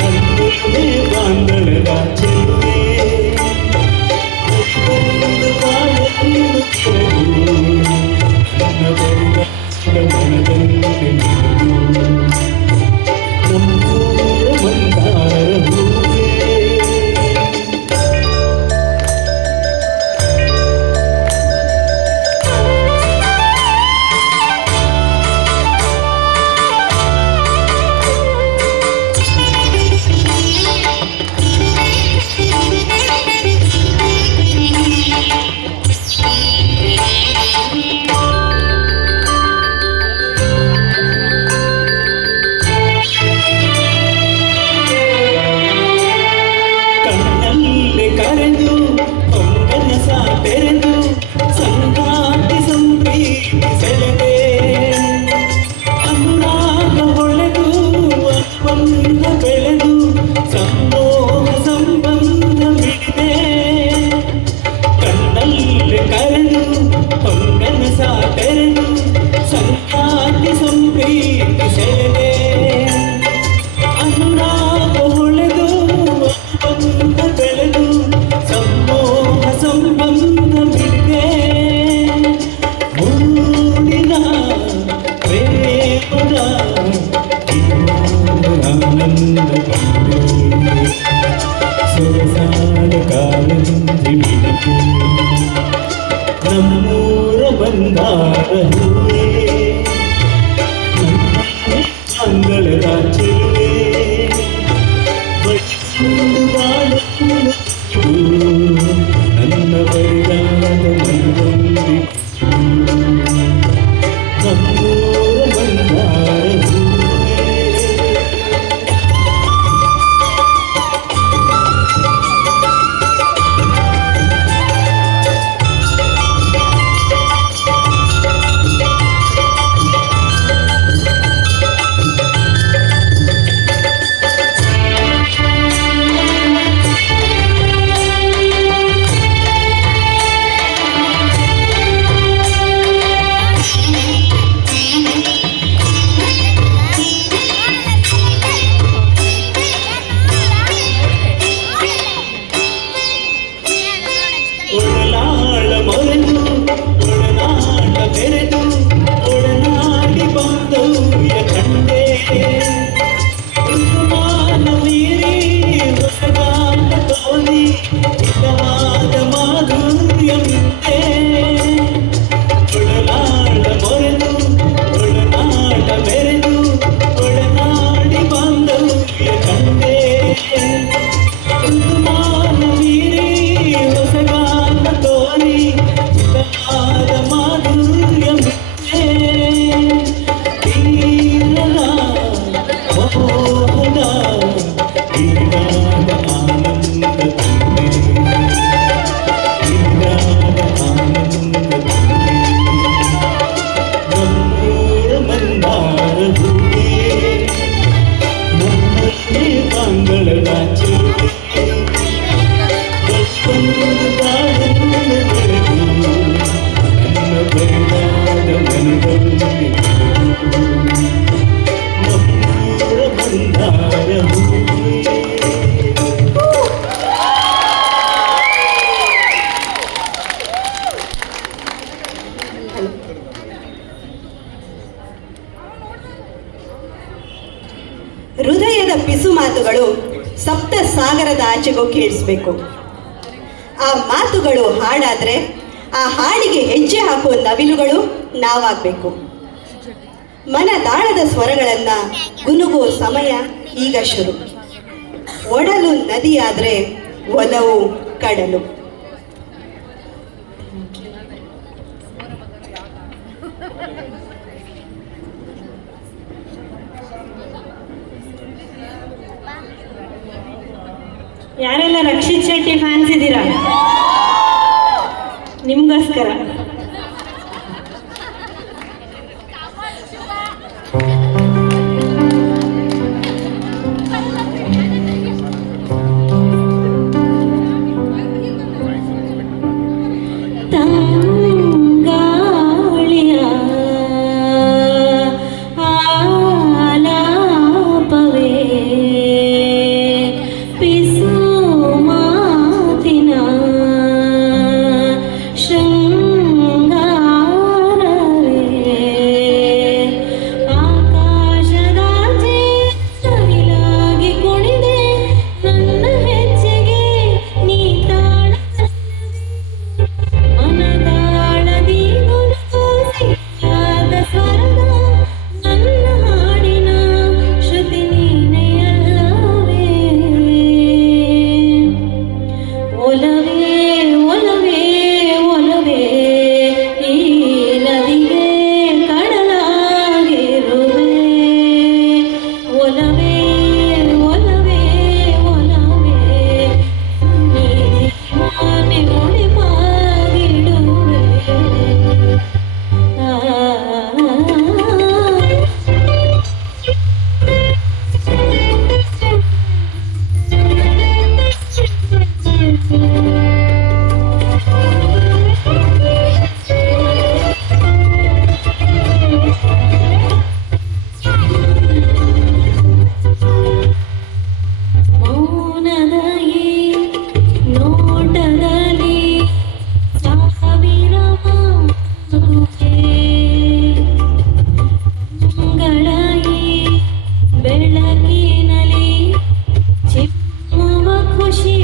ನಮ್ಮೂರೇ ಮಾಂಗಳದ ಚಿಂತೆ, ಬಂದು ಬಾಳನ್ನು ಬೆಳಗು, ನನ್ನ ಬರಿದಾದ ಮನದಲ್ಲಿ ಬೆಳಗು. ನಮ್ಮೂರ ಮಂದಾರವೇ. ಕಣ್ಣಲ್ಲಿ ಕರೆದು ಹೊಂಗನಸ ತೆರೆದು ಸಂಗಾತಿ ಸಂಪ್ರೀತಿ ಸೆಳೆದೆ, ಅನುರಾಗ ಹೊಳೆದು ಅನುಬಂಧ ಬೆಳೆದು ಸಂಮೋಹ ಸಂಬಂಧ ಮಿಡಿದೆ. ಕಣ್ಣಲ್ಲಿ ಕರೆದು ಹೊಂಗನಸ ತೆರೆದು ಸಂಗಾತಿ ಸಂಪ್ರೀತಿ ಸೆಳೆದೆ, ಅನುರಾಗ ಹೊಳೆದು ಅನುಬಂಧ ಬೆಳೆದು ಸಂಮೋಹ ಸಂಬಂಧ ಮಿಡಿದೆ. ಮೂಡಿದ ಪ್ರೇಮದ ಆನಂದ ಕಂಡೆ, ಸೊಗಸಾದ ಕಾಲಂದಿ ಮಿಡಿದು. ನಮ್ಮೂರ ಮಂದಾರ ಹೂವೇ, ಅಂಗಳದ ಚೆಲುವೆ, ಬಡಿಸುವುದು ಬಾಳನ್ನು ನನ್ನ ಬರಿದಾದ ಮನದಲ್ಲಿ ನಮ್ಮೂರ ಮಂದಾರ ಹೂವೇ. ಒಡಲಾಳ ಮೊರೆದು ಒಡನಾಟ ಬೆರೆದು ಒಡನಾಡಿ ಬಾಂಧವ್ಯ ಕಂಡೆ, ಋತುಮಾನ ಮೀರಿ ಹೊಸಗಾಲ ತೋರಿ ಹಿತವಾದ ಮಾಧುರ್ಯ ಮಿತ್ತೆ. ಒಡಲಾಳ ಮೊರೆದು ಒಡನಾಟ ಬೆರೆದು ಒಡನಾಡಿ ಬಾಂಧವ್ಯ ಕಂಡೆ, ಋತುಮಾನ ಮೀರಿ ಹೊಸಗಾಲ ತೋರಿ ಹಿತವಾದ ಮಾಧುರ್ಯ ಮಿತ್ತೆ. ತೀರದ ಮೋಹದ ಈಡಾದ ಆನಂದ ತಂದೆ, ಈಡಾದ ಆನಂದ ತಂದೆ. ನಮ್ಮೂರ ಮಂದಾರ ಹೂವೇ, ನಮ್ಮಲ್ಲಿ ಅಂಗಳದ ಚೆಲುವೆ, ಬಡಿಸುವುದು ಬಾಳನ್ನು ಬೆಳಗು, ನನ್ನ ಸಾಗರದ ಆಚೆಗೂ ಕೇಳಿಸ್ಬೇಕು. ಆ ಮಾತುಗಳು ಹಾಡಾದ್ರೆ ಆ ಹಾಡಿಗೆ ಹೆಜ್ಜೆ ಹಾಕುವ ನವಿಲುಗಳು ನಾವಾಗಬೇಕು. ಮನದಾಳದ ಸ್ವರಗಳನ್ನ ಗುನುಗುವ ಸಮಯ ಈಗ ಶುರು. ಒಡಲು ನದಿಯಾದ್ರೆ ಒಲವು ಕಡಲು. ಯಾರೆಲ್ಲ ರಕ್ಷಿತ್ ಶೆಟ್ಟಿ ಫ್ಯಾನ್ಸ್ ಇದ್ದೀರಾ? ನಿಮ್ಗೋಸ್ಕರ ತಂಗಾಳಿಯ ಆಲಾಪವೇ ಪಿಸು ಮಾತಿನ ಶೃಂಗಾರವೇ ಆಕಾಶದಾಚೆ ಸವಿಲಾಗಿ ಕುಣಿದೆ ನನ್ನ ಹೆಜ್ಜೆಗೆ ನೀ ತಾಳ ಮನದಾಳದಿ ಗುನುಗುಸಿಯಾದ ಸ್ವರದ ನನ್ನ ಹಾಡಿನ ಶ್ರುತಿ ನೀನೇ ಅಲ್ಲವೇ? ಒಲವೇ ಒಲವೇ ಒಲವೇ ಈ ನದಿಗೆ ಕಡಲಾಗಿರುವೆ. ಒಲವೇ ಒಲವೇ ಒಲವೇ ನೀ ಜೀವನೆ ಮುಡಿಪಾಗಿಡುವೆ. ಮೌನದ ಈ ನೋಟದಲ್ಲಿ ಸಾವಿರ ಮಾತುಗೆ ಮಂಗಳ ಈ ಬೆಳಕಿನಲ್ಲಿ ಚಿಮ್ಮುವ ಖುಷಿ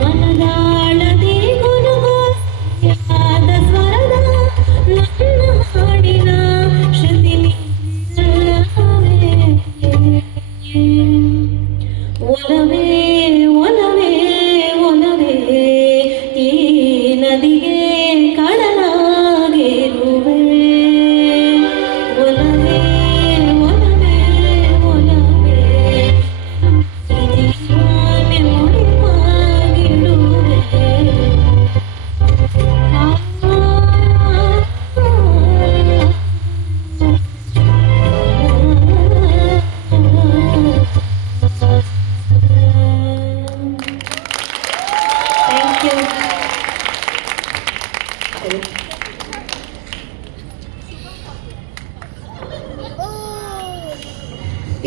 ಮನದಾಳದಿ ಗುನುಗುಸಿಯಾದ ಸ್ವರದ ನನ್ನ ಹಾಡಿನ ಶ್ರುತಿ ನೀನಲ್ಲವೇ? ಒಲವೇ ಒಲವೇ ಒಲವೇ ಈ ನದಿಗೆ ಕಡಲಾಗಿರುವೆ. ಒಲವೇ ಒಲವೇ ಒಲವೇ ಈ ಜೀವನೆ ಮುಡಿಪಾಗಿಡುವೆ. Thank you.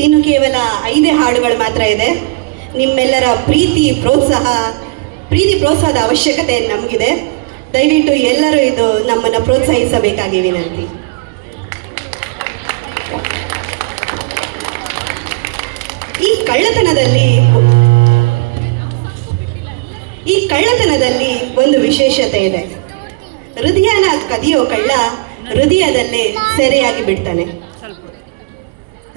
ಇನ್ನು ಕೇವಲ 5 ಹಾಡುಗಳು ಮಾತ್ರ ಇದೆ. ನಿಮ್ಮೆಲ್ಲರ ಪ್ರೀತಿ ಪ್ರೋತ್ಸಾಹದ ಅವಶ್ಯಕತೆ ನಮಗಿದೆ. ದಯವಿಟ್ಟು ಎಲ್ಲರೂ ಇದು ನಮ್ಮನ್ನು ಪ್ರೋತ್ಸಾಹಿಸಬೇಕಾಗಿ ವಿನಂತಿ. ಈ ಕಳ್ಳತನದಲ್ಲಿ ಒಂದು ವಿಶೇಷತೆ ಇದೆ. ಹೃದಯನ ಕದಿಯೋ ಕಳ್ಳ ಹೃದಯದಲ್ಲೇ ಸೆರೆಯಾಗಿ ಬಿಡ್ತಾನೆ.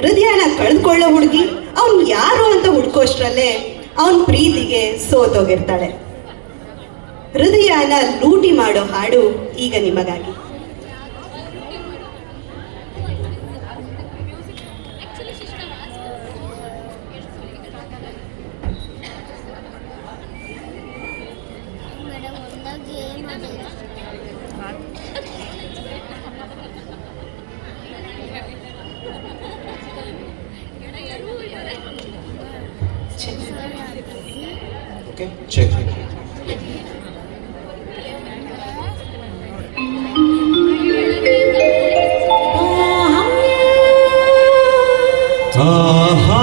ಹೃದಯನ ಕಳೆದುಕೊಳ್ಳೋ ಹುಡುಗಿ ಅವನು ಯಾರು ಅಂತ ಹುಡ್ಕೋಷ್ಟ್ರಲ್ಲೇ ಅವನ ಪ್ರೀತಿಗೆ ಸೋತೋಗಿರ್ತಾಳೆ. ಹೃದಯನ ಲೂಟಿ ಮಾಡೋ ಹಾಡು ಈಗ ನಿಮಗಾಗಿ. ಚೆಕ್. ಆಹಾ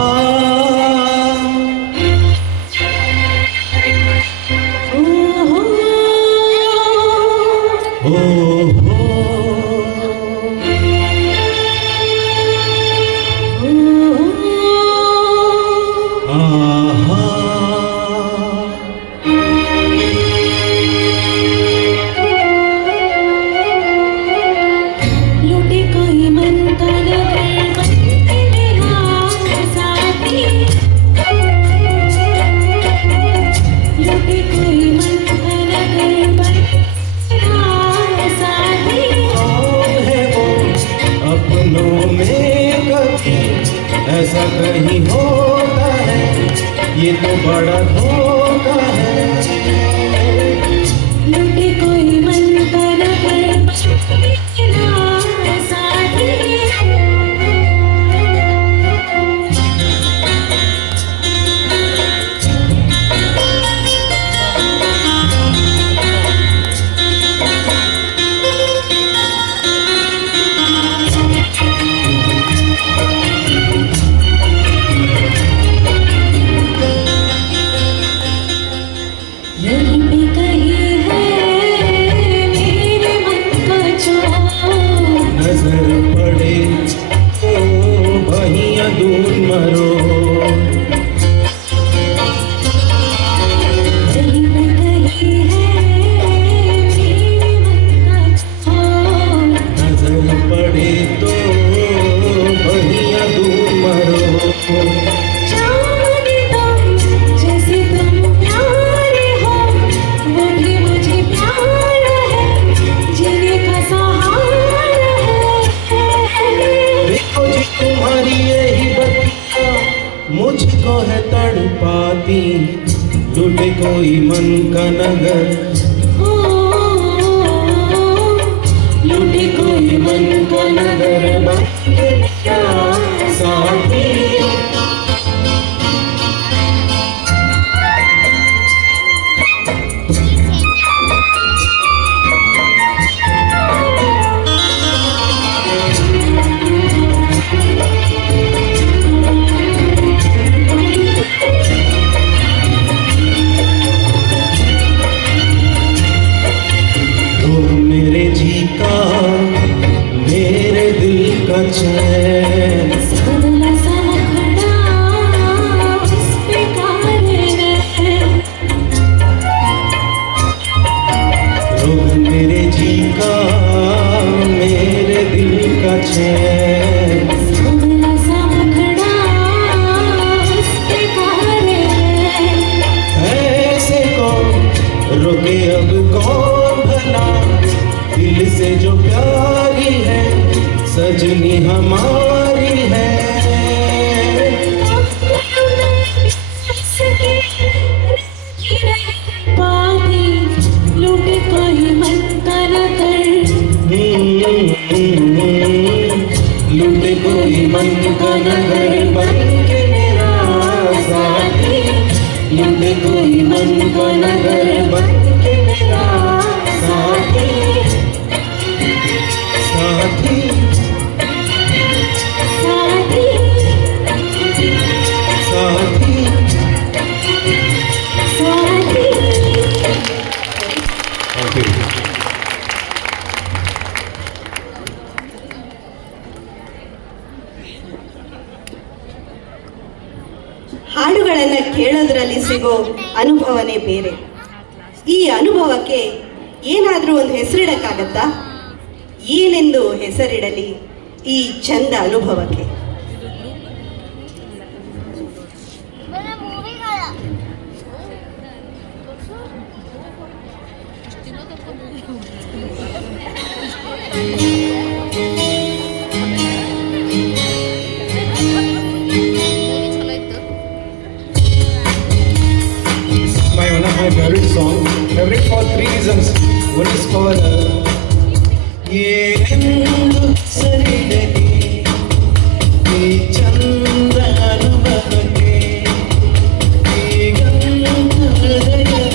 ಓಹೋ ಆಹಾ लूटे कोई मन का नगर तेरे हाथ साथी लूटे कोई मन का नगर हाथ साथी कौन है वो अपनों में कभी ऐसा कहीं होता है, ये तो बड़ा धोखा है. लूटे कोई मन का नगर हाथ साथी यहीं पे कहीं है मेरे मन का चोर नजर पड़े तो वहीं दूर मरो. यहीं पे कहीं है मेरे मन का चोर नजर पड़े तो वहीं दूर मरो. जाने दो जैसे तुम प्यारे हो वो भी मुझे प्यार है जीने का सहारा है देखो जी तुम्हारी यही बतिया मुझको है तड़पाती. लूटे कोई मन का नगर, लूटे कोई मन का नगर बन के क्या साथी तो मेरे जी का मेरे दिल का चैन. बदला सा मुखड़ा उस पे काले नैन रोग मेरे जी का मेरे दिल का चैन. बदला सा मुखड़ा उस पे काले नैन ऐसे को रोके अब कौन भला, दिल से जो प्यारी है सजनी हमारी है. लूटे कोई मन का नगर लूटे कोई मन का नगर बन के मेरा साथी. लूटे कोई मन का नगर बन के मेरा साथी. साथी साथी साथी. साथी Thank you. ಹಾಡುಗಳನ್ನು ಕೇಳೋದ್ರಲ್ಲಿ ಸಿಗೋ ಅನುಭವನೇ ಬೇರೆ. ಈ ಅನುಭವಕ್ಕೆ ಏನಾದರೂ ಒಂದು ಹೆಸರಿಡಕ್ಕಾಗತ್ತಾ? ಏನೆಂದು ಹೆಸರಿಡಲಿ ಈ ಚಂದ ಅನುಭವಕ್ಕೆ? One of my favorite songs. Favorite for 3 reasons. One is for ಎಂದು ಸರಿದಲಿ ಈ ಚಂದ ಅನುಭವಕ್ಕೆ ಈಗಂತೂ ಹೃದಯ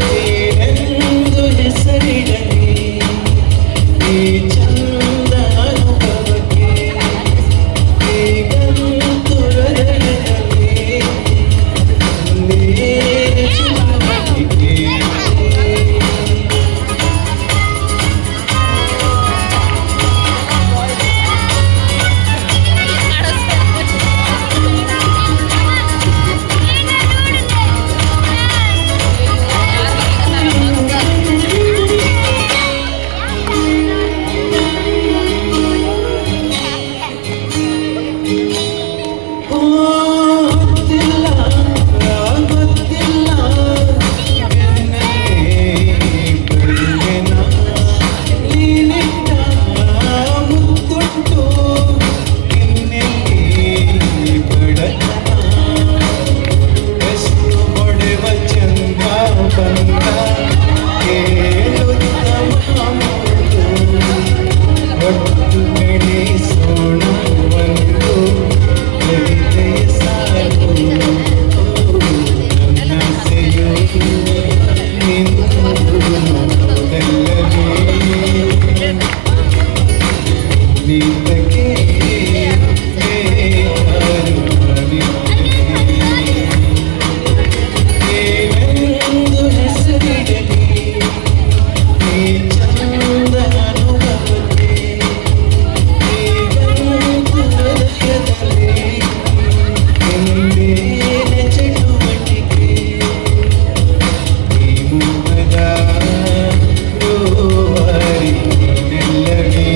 ನೀನೆಂದು ಹೆಸರಿಡಲಿ ಈ ಚಂದ ಅನುಭವಕ್ಕೆ ಈಗಂತೂ ಹೃದಯದಲ್ಲಿ ನೀನೆ ಚುಮ್ಮಲಿಗೆ. ಗೊತ್ತಿಲ್ಲ ಗೊತ್ತಿಲ್ಲ ಬೆಳಗಿನ ನೀನಿಟ್ಟ ಮುತ್ತುಂಟು ಇನ್ನೆಲ್ಲಿ ಬಡತನ ಎಷ್ಟು ಹೊಡೆವ ಚಂದ ಬಂದ ಕೇಳುತ್ತ ಮಾಮೂಲು ಒಟ್ಟು ಮೆಡಿಸೋಣ ಒಂದು ಕವಿತೆ ಸಾಕು ನನ್ನಸೆಯು ನಿನ್ನದಲ್ಲವೇ ನಿನಗೆ ಬೇರಾರು ಏನೆಂದು ಹೆಸರಿಡಲಿ ಈ ಚಂದ ಅನುಭವಕ್ಕೆ ಈಗಂತೂ ಹೃದಯದಲ್ಲಿ ಎಂದೇನೆ ಚಟುವಟಿಕೆ ಈ ಮುಖದ ರೂವಾರಿ ನಿಲ್ಲವೇ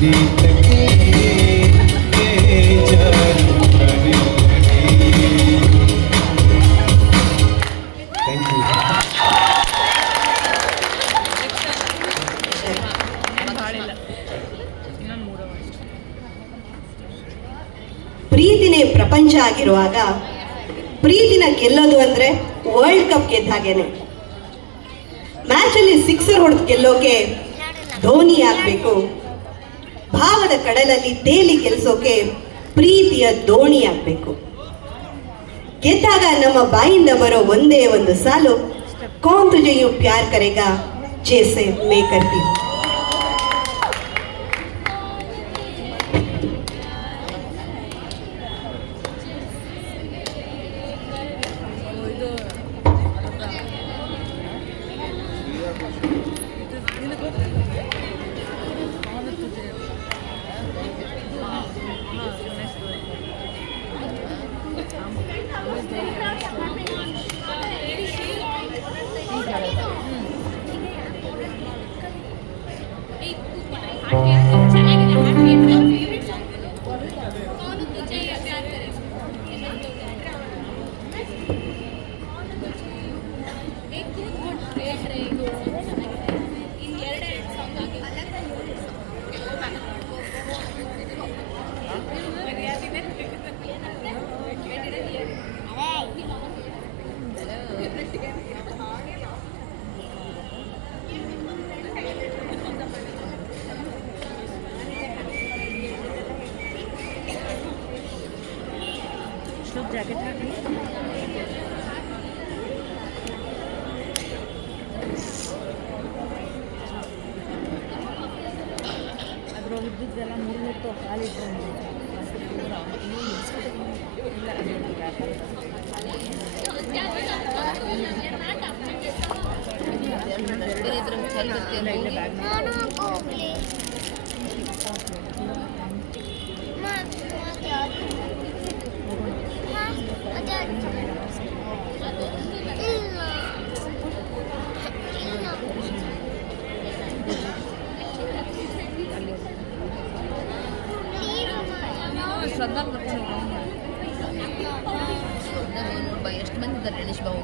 ನೀತಕ್ಕೆ ಬೇಜಾರು ಥ್ಯಾಂಕ್ ಯು. ಭಾಳಿಲ್ಲ ಇನ್ನೊಂದು 3 ವರ್ಷ. ಪ್ರೀತಿನೇ ಪ್ರಪಂಚ ಆಗಿರುವಾಗ ಪ್ರೀತಿನ ಗೆಲ್ಲೋದು ಅಂದ್ರೆ ವರ್ಲ್ಡ್ ಕಪ್ ಗೆದ್ದ ಹಾಗೇನೆ. ಮ್ಯಾಚಲ್ಲಿ ಸಿಕ್ಸರ್ ಹೊಡೆದು ಗೆಲ್ಲೋಕೆ ಧೋನಿ ಆಗ್ಬೇಕು, ಭಾವದ ಕಡಲಲ್ಲಿ ತೇಲಿ ಗೆಲ್ಸೋಕೆ ಪ್ರೀತಿಯ ದೋಣಿ ಆಗ್ಬೇಕು. ಗೆದ್ದಾಗ ನಮ್ಮ ಬಾಯಿಂದ ಬರೋ ಒಂದೇ ಒಂದು ಸಾಲು, ಕೌನ್ ತುझे यूं प्यार करेगा जैसे मैं करती हूं. ಜಾಕೆಟ್ ಹಾಕಿ ಅದ್ರೊಳಗಿದ್ದೆಲ್ಲ ಮುರಿಲಿಟ್ಟು ಹಾಲಿಟ್ಟು ಇಲ್ಲ ಬ್ಯಾಗ್ ಶ್ರದ್ಧಾ ಎಷ್ಟು ಮಂದಿ ಇದ್ದಾರೆ ಗಣೇಶ್ ಬಾಬು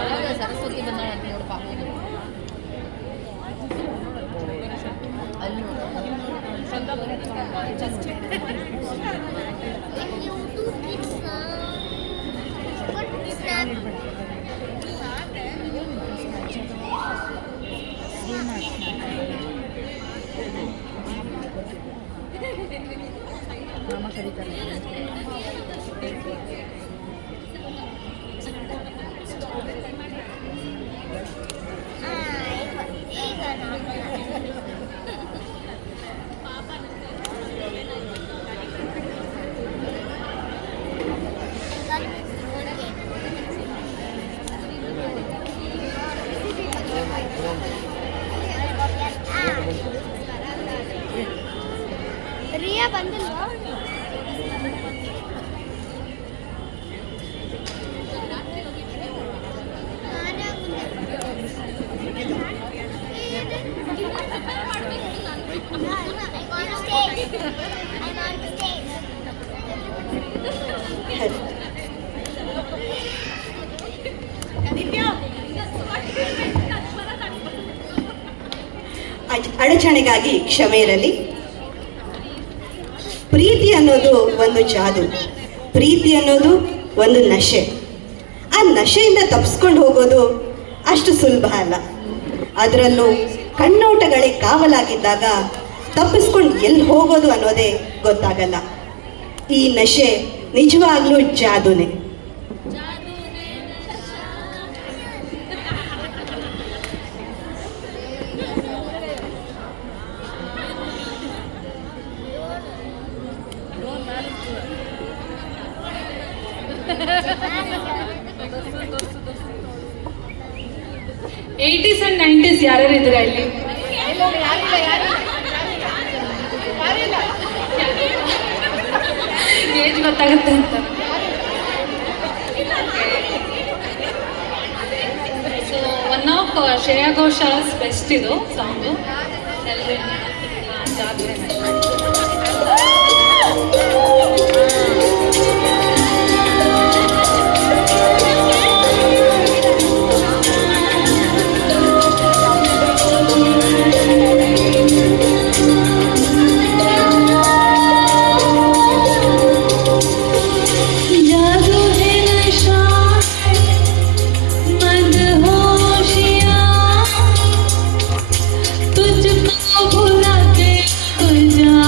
ಒಳಗೆ ಸರಸ್ವತಿ ಬಂದಾಳ ಅಂತ ನೋಡಪ್ಪ ಅಲ್ಲಿ ರಿಯಾ ಬಂದಿಲ್ವಾ? ಅಡಚಣೆಗಾಗಿ ಕ್ಷಮೆ ಇರಲಿ. ಪ್ರೀತಿ ಅನ್ನೋದು ಒಂದು ಜಾದು, ಪ್ರೀತಿ ಅನ್ನೋದು ಒಂದು ನಶೆ. ಆ ನಶೆಯಿಂದ ತಪ್ಪಿಸ್ಕೊಂಡು ಹೋಗೋದು ಅಷ್ಟು ಸುಲಭ ಅಲ್ಲ. ಅದರಲ್ಲೂ ಕಣ್ಣೋಟಗಳೇ ಕಾವಲಾಗಿದ್ದಾಗ ತಪ್ಪಿಸ್ಕೊಂಡು ಎಲ್ಲಿ ಹೋಗೋದು ಅನ್ನೋದೇ ಗೊತ್ತಾಗಲ್ಲ. ಈ ನಶೆ ನಿಜವಾಗ್ಲೂ ಜಾದುನೇ. ಏಯ್ಟೀಸ್ ಅಂಡ್ 90s ಯಾರ್ಯಾರು ಇದ್ದೀರಾ ಇಲ್ಲಿ? ಏಜ್ ಗೊತ್ತಾಗುತ್ತೆ ಅಂತ. So one of Shreya Ghoshal's best ಇದು ಸಾಂಗು. जादू है नशा मदहोशियाँ तुझको भुला के गुल जा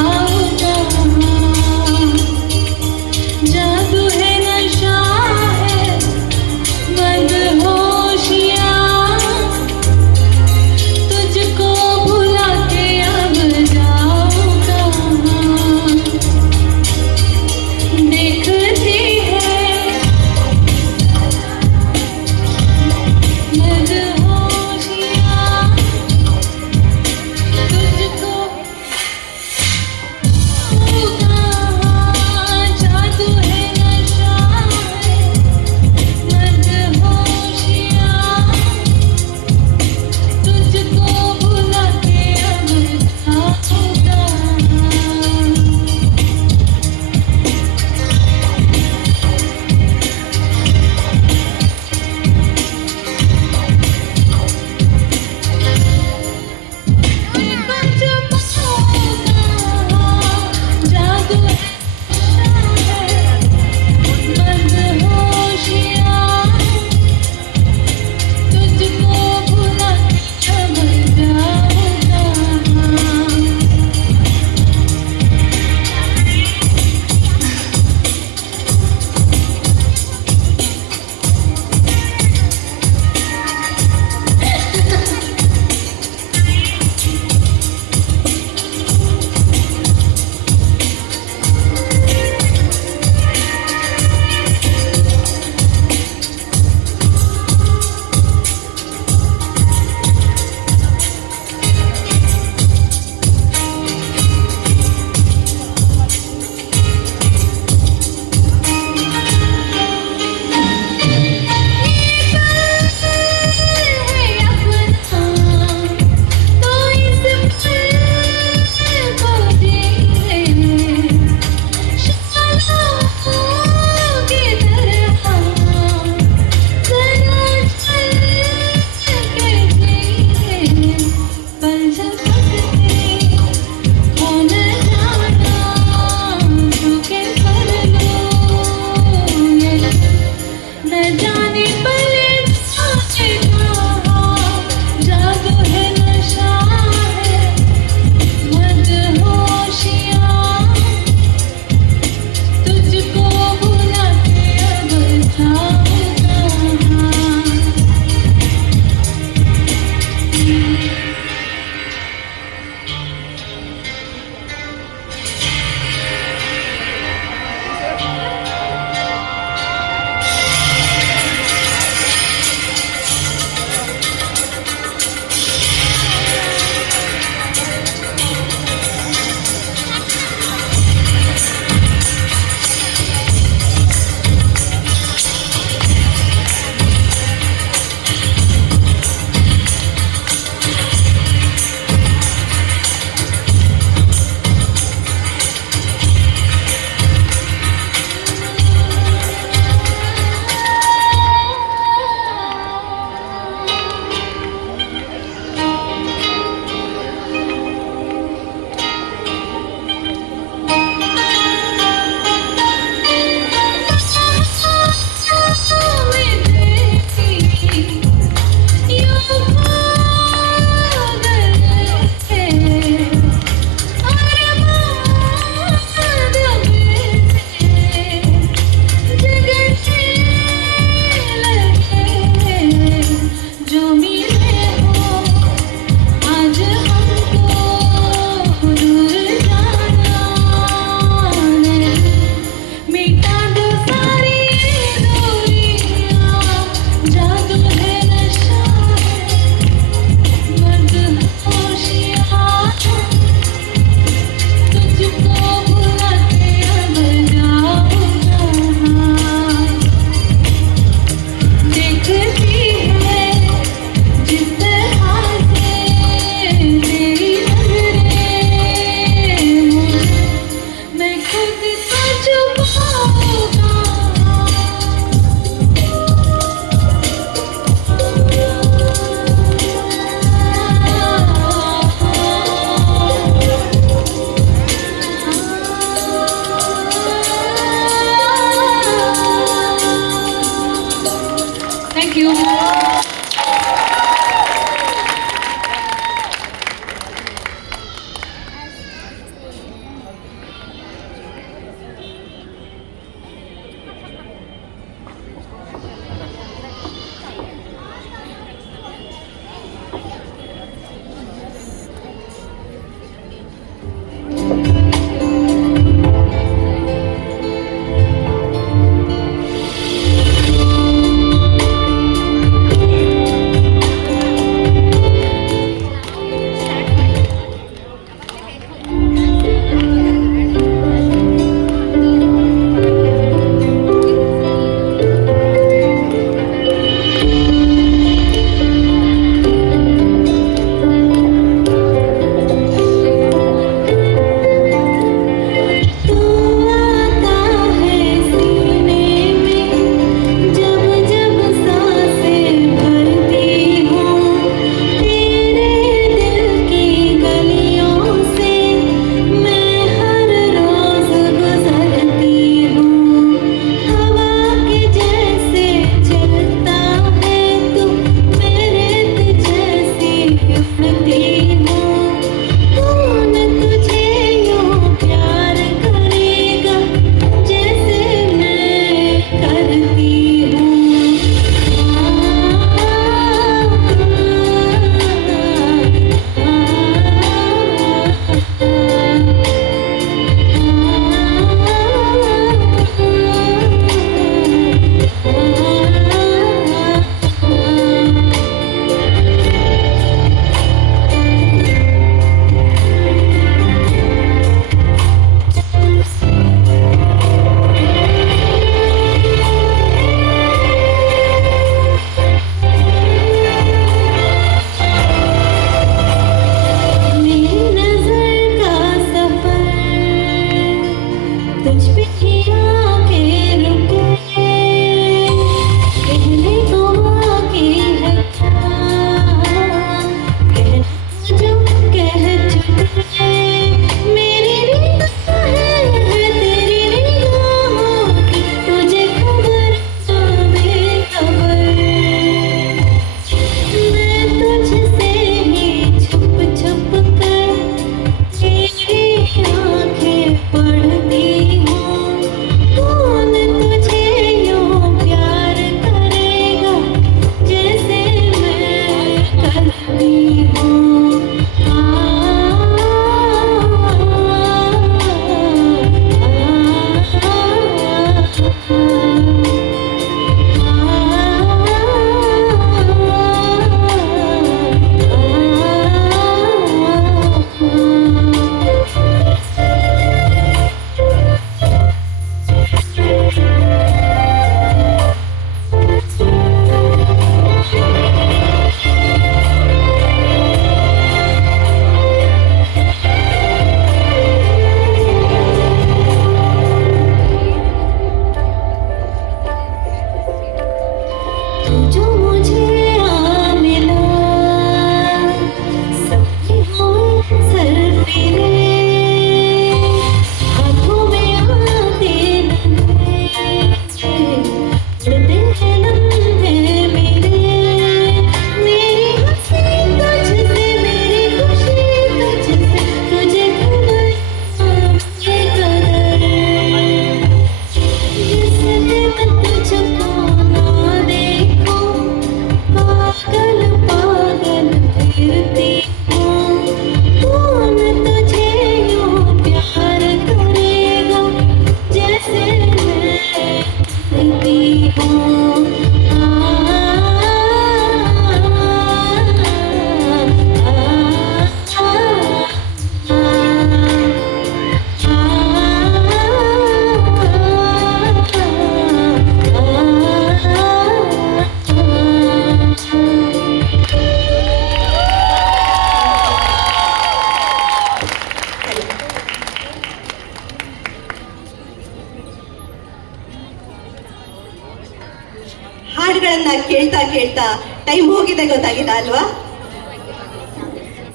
ಹಾಡುಗಳನ್ನ ಕೇಳ್ತಾ ಕೇಳ್ತಾ ಟೈಮ್ ಹೋಗಿದೆ ಗೊತ್ತಾಗಿಲ್ಲ ಅಲ್ವಾ?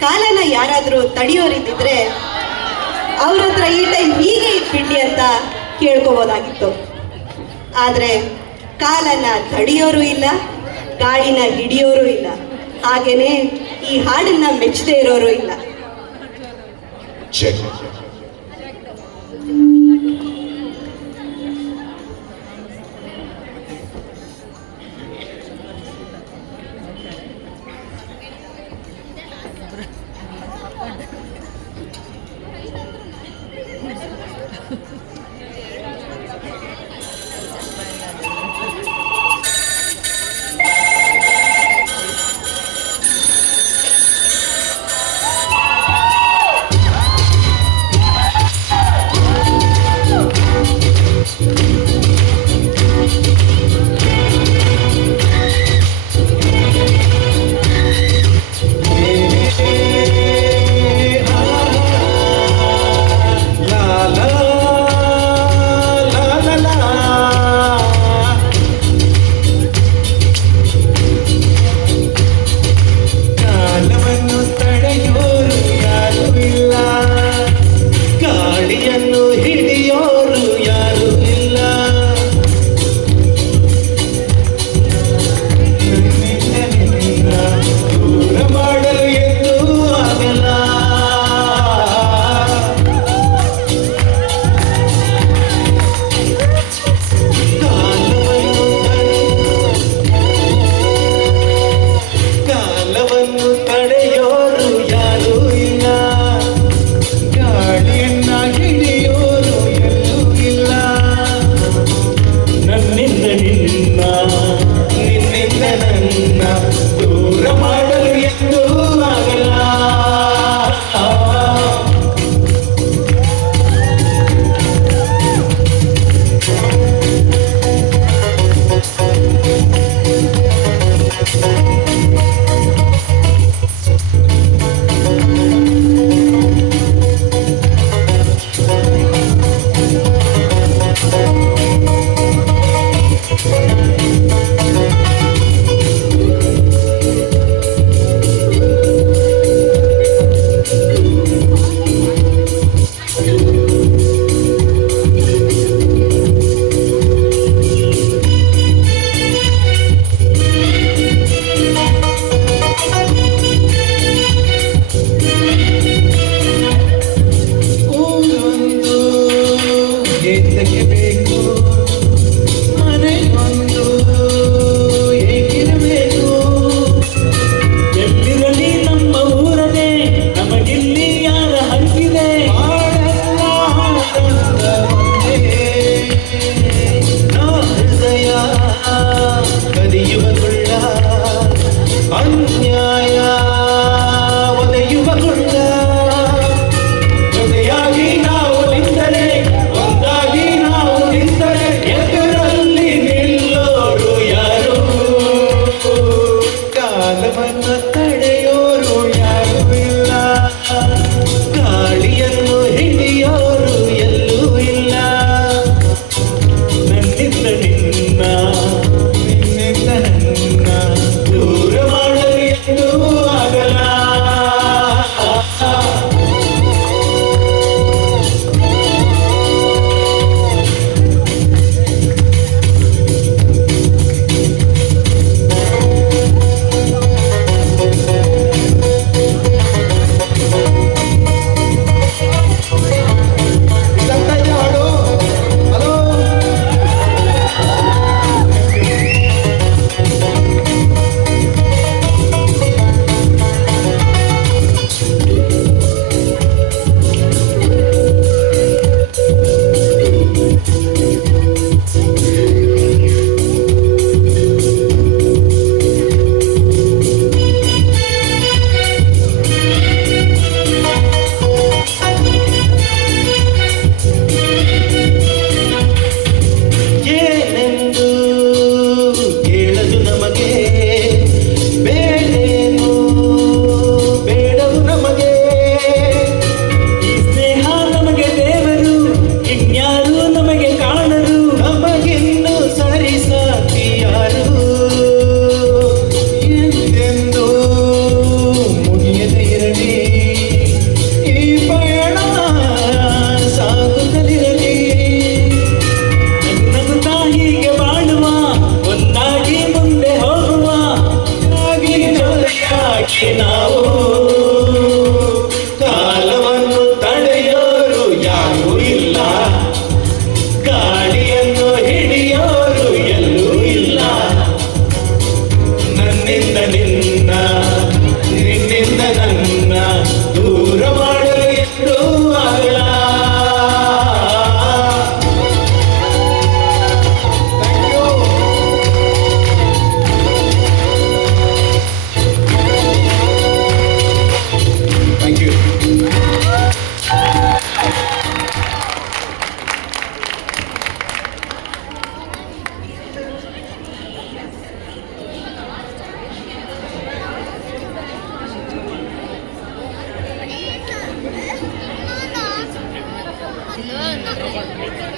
ಕಾಲನ ಯಾರಾದ್ರೂ ತಡೆಯೋರಿದ್ದಿದ್ರೆ ಅವ್ರ ಹತ್ರ ಈ ಟೈಮ್ ಹೀಗೆ ಇಟ್ಬಿಡಿ ಅಂತ ಕೇಳ್ಕೋಬೋದಾಗಿತ್ತು. ಆದ್ರೆ ಕಾಲನ ತಡೆಯೋರು ಇಲ್ಲ, ಗಾಡಿನ ಹಿಡಿಯೋರು ಇಲ್ಲ, ಹಾಗೇನೆ ಈ ಹಾಡನ್ನ ಮೆಚ್ಚದೇ ಇರೋರು ಇಲ್ಲ. ಚೆಕ್.